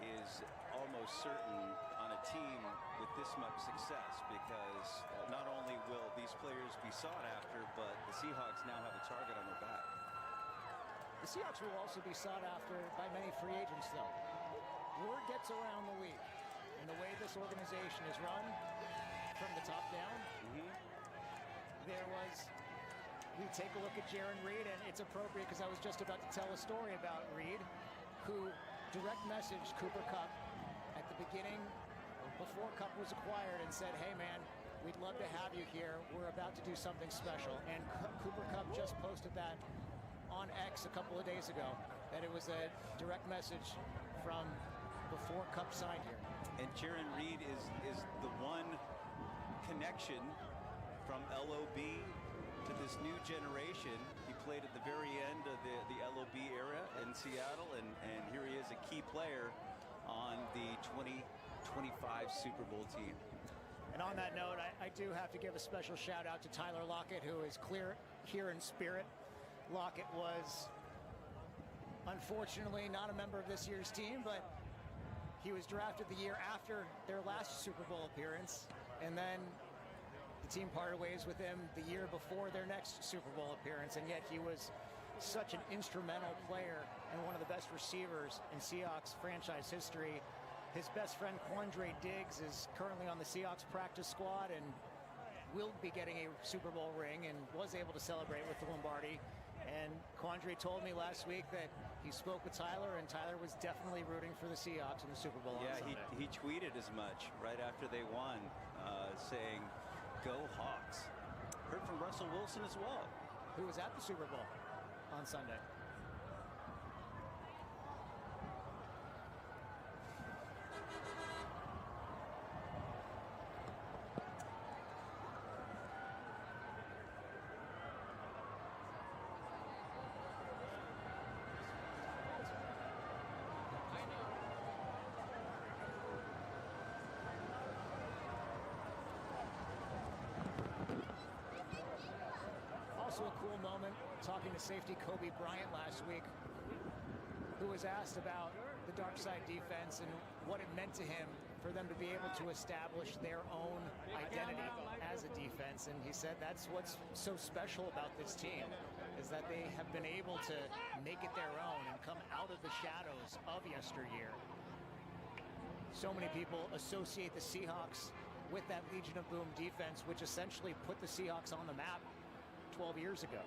is almost certain on a team with this much success, because not only will these players be sought after, but the Seahawks now have a target on their back. The Seahawks will also be sought after by many free agents, though. Word gets around the league, and the way this organization is run from the top down, we take a look at Jarran Reed, and it's appropriate because I was just about to tell a story about Reed, who direct messaged Cooper Kupp at the beginning, before Kupp was acquired, and said, hey man, we'd love to have you here. We're about to do something special. And Cooper Kupp just posted that on X a couple of days ago, that it was a direct message from before Kupp signed here. And Jarran Reed is the one connection from LOB to this new generation. He played at the very end of the LOB era in Seattle, and here he is, a key player on the 2025 Super Bowl team. And on that note, I do have to give a special shout out to Tyler Lockett, who is clear here in spirit. Lockett was unfortunately not a member of this year's team, but he was drafted the year after their last Super Bowl appearance, and then the team parted ways with him the year before their next Super Bowl appearance, and yet he was such an instrumental player and one of the best receivers in Seahawks franchise history. His best friend, Quandre Diggs, is currently on the Seahawks practice squad and will be getting a Super Bowl ring, and was able to celebrate with the Lombardi. And Quandre told me last week that he spoke with Tyler, and Tyler was definitely rooting for the Seahawks in the Super Bowl on Sunday. He tweeted as much right after they won, saying, Go Hawks. Heard from Russell Wilson as well, who was at the Super Bowl on Sunday. Also a cool moment talking to safety Kobe Bryant last week, who was asked about the dark side defense and what it meant to him for them to be able to establish their own identity as a defense. And he said that's what's so special about this team, is that they have been able to make it their own and come out of the shadows of yesteryear. So many people associate the Seahawks with that Legion of Boom defense, which essentially put the Seahawks on the map 12 years ago.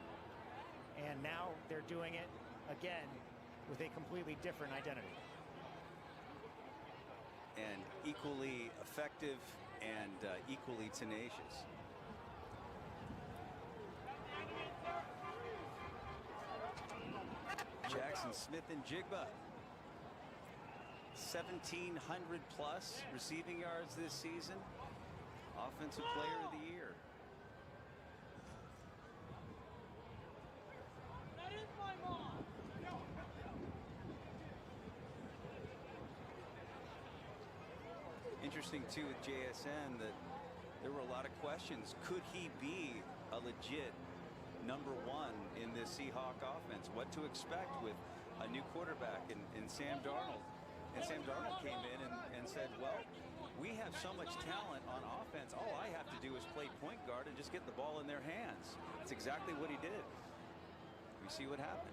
And now they're doing it again with a completely different identity. And equally effective and equally tenacious. Jackson Smith and Jigba. 1,700 plus receiving yards this season. Offensive Player of the Year. Interesting too with JSN that there were a lot of questions. Could he be a legit #1 in this Seahawk offense? What to expect with a new quarterback in Sam Darnold? And Sam Darnold came in and said, well, we have so much talent on offense. All I have to do is play point guard and just get the ball in their hands. That's exactly what he did. We see what happened.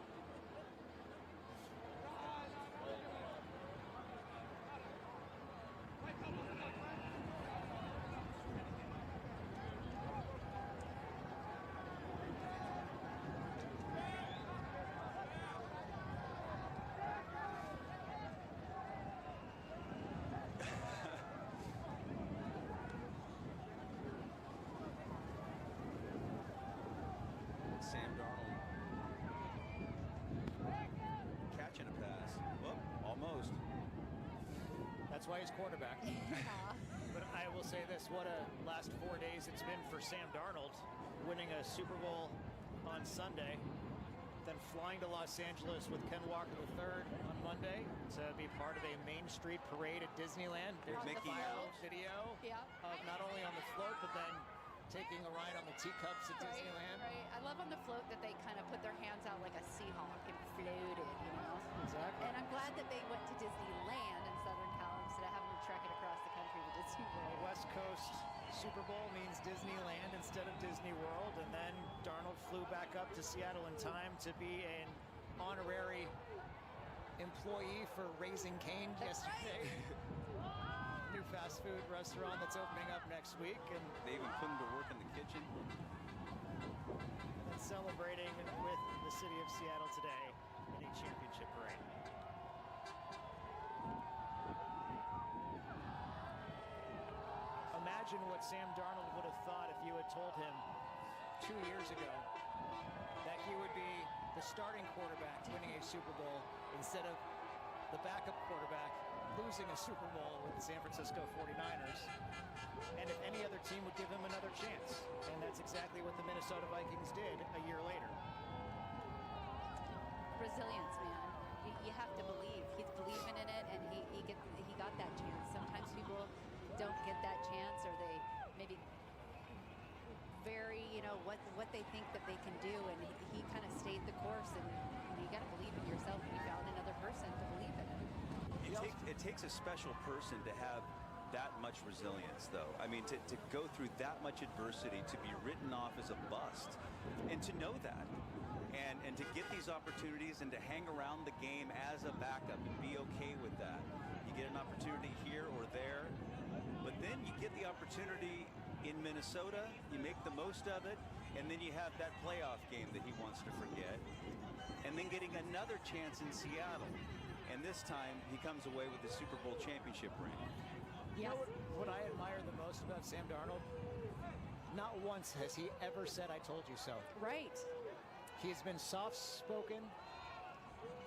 Sam Darnold catching a pass. Well, almost. That's why he's quarterback. But I will say this, what a last 4 days it's been for Sam Darnold, winning a Super Bowl on Sunday, then flying to Los Angeles with Ken Walker III on Monday to be part of a Main Street parade at Disneyland. There's a viral video of not only on the float, but then taking a ride on the teacups at Disneyland. Right. I love on the float that they kind of put their hands out like a Seahawk and floated, you know? Exactly. And I'm glad that they went to Disneyland in Southern Cal instead of having to trek it across the country to Disney World. West Coast Super Bowl means Disneyland instead of Disney World, and then Darnold flew back up to Seattle in time to be an honorary employee for Raising Cane yesterday. New fast food restaurant that's opening up next week, and they even put him to work in the kitchen. And celebrating with the city of Seattle today in a championship parade. Imagine what Sam Darnold would have thought if you had told him 2 years ago that he would be the starting quarterback winning a Super Bowl instead of the backup quarterback losing a Super Bowl with the San Francisco 49ers, and if any other team would give him another chance. And that's exactly what the Minnesota Vikings did a year later. Resilience, man. You have to believe. He's believing in it, and he got that chance. Sometimes people don't get that chance, or they maybe very, you know, what they think that they can do, and he kind of stayed the course, and you got to believe in yourself, and you found another person to believe in it. It takes a special person to have that much resilience, though. I mean, to go through that much adversity, to be written off as a bust, and to know that, and to get these opportunities and to hang around the game as a backup and be okay with that. You get an opportunity here or there, but then you get the opportunity in Minnesota, you make the most of it, and then you have that playoff game that he wants to forget, and then getting another chance in Seattle. And this time, he comes away with the Super Bowl championship ring. You know what I admire the most about Sam Darnold? Not once has he ever said, "I told you so." Right. He's been soft-spoken.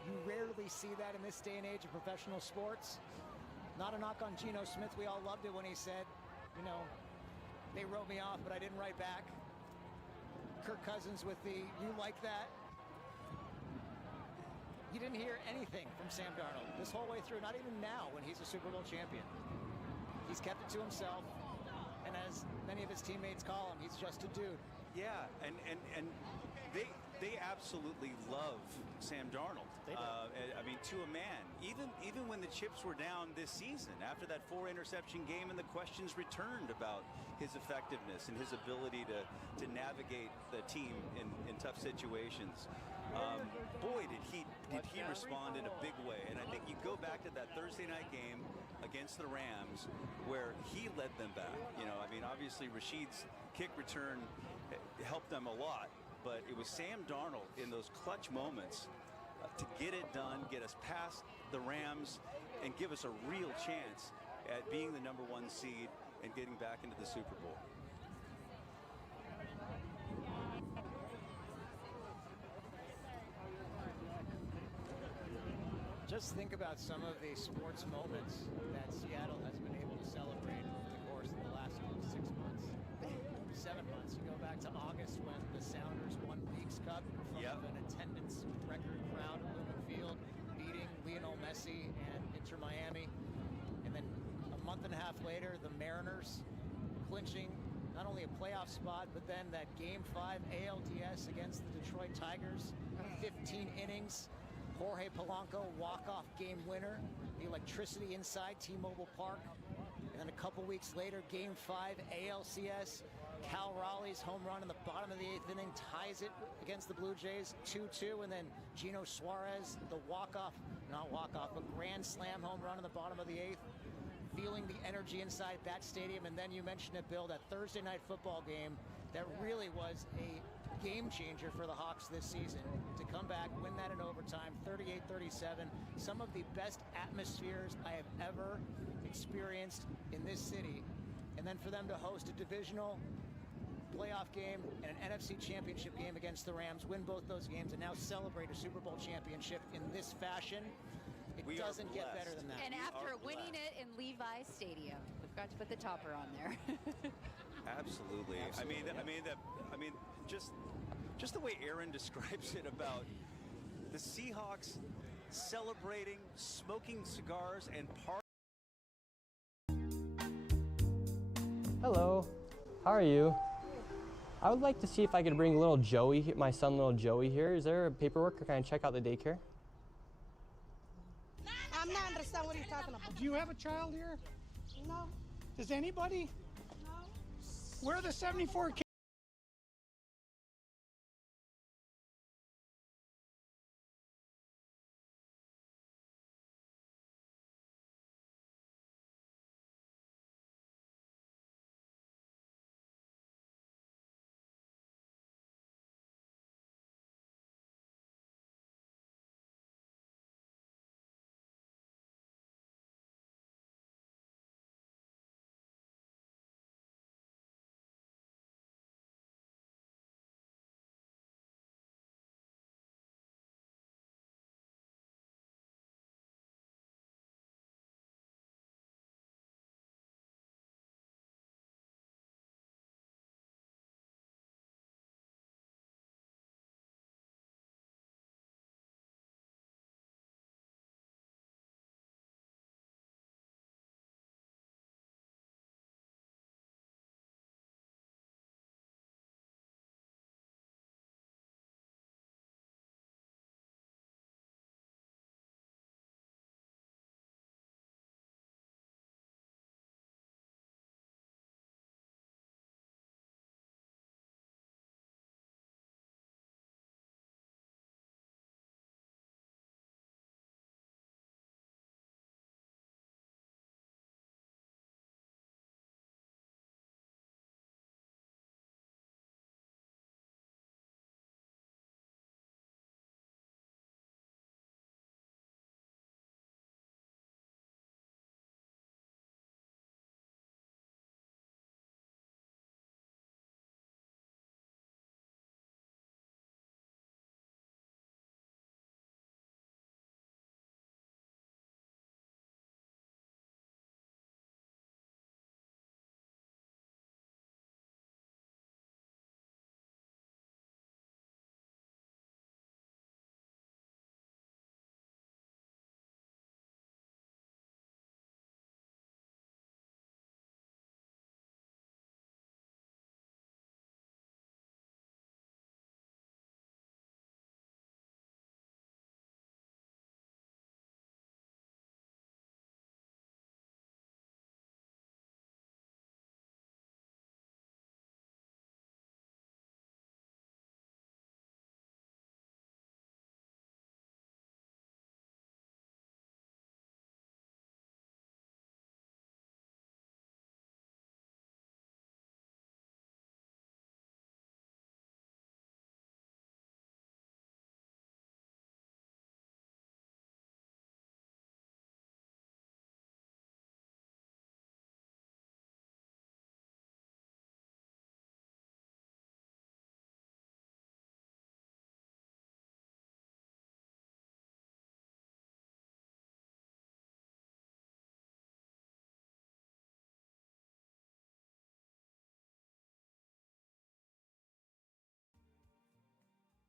You rarely see that in this day and age of professional sports. Not a knock on Geno Smith. We all loved it when he said, you know, they wrote me off, but I didn't write back. Kirk Cousins with the, "you like that?" You didn't hear anything from Sam Darnold this whole way through, not even now when he's a Super Bowl champion. He's kept it to himself, and as many of his teammates call him, he's just a dude. Yeah, and they absolutely love Sam Darnold. They do. I mean, to a man. Even when the chips were down this season, after that 4-interception game, and the questions returned about his effectiveness and his ability to navigate the team in tough situations. Boy, did he respond in a big way. And I think you go back to that Thursday night game against the Rams where he led them back. You know, I mean, obviously Rashid's kick return helped them a lot, but it was Sam Darnold in those clutch moments to get it done, get us past the Rams, and give us a real chance at being the #1 seed and getting back into the Super Bowl. Just think about some of the sports moments that Seattle has been able to celebrate over the course of the last 6 months, 7 months. You go back to August when the Sounders won Leagues Cup in front of an attendance record crowd at Lumen Field, beating Lionel Messi and Inter Miami. And then a month and a half later, the Mariners clinching not only a playoff spot, but then that Game 5 ALDS against the Detroit Tigers, 15 innings. Jorge Polanco, walk-off game winner, the electricity inside T-Mobile Park. And then a couple weeks later, Game 5 ALCS, Cal Raleigh's home run in the bottom of the 8th inning ties it against the Blue Jays 2-2. And then Gino Suarez, the not walk-off, but grand slam home run in the bottom of the 8th. Feeling the energy inside that stadium. And then you mentioned it, Bill, that Thursday night football game that really was a game changer for the Hawks this season. To come back, win that in overtime, 38-37. Some of the best atmospheres I have ever experienced in this city. And then for them to host a divisional playoff game and an NFC championship game against the Rams, win both those games, and now celebrate a Super Bowl championship in this fashion, it doesn't get better than that. And after winning it in Levi's Stadium, we've got to put the topper on there. Absolutely. I mean, just the way Aaron describes it about the Seahawks celebrating, smoking cigars, and Hello, how are you? I would like to see if I could bring little Joey, my son little Joey here. Is there paperwork, or can I check out the daycare? I'm not understanding what you're talking about. Do you have a child here? No. Does anybody? No. Where are the 74 kids?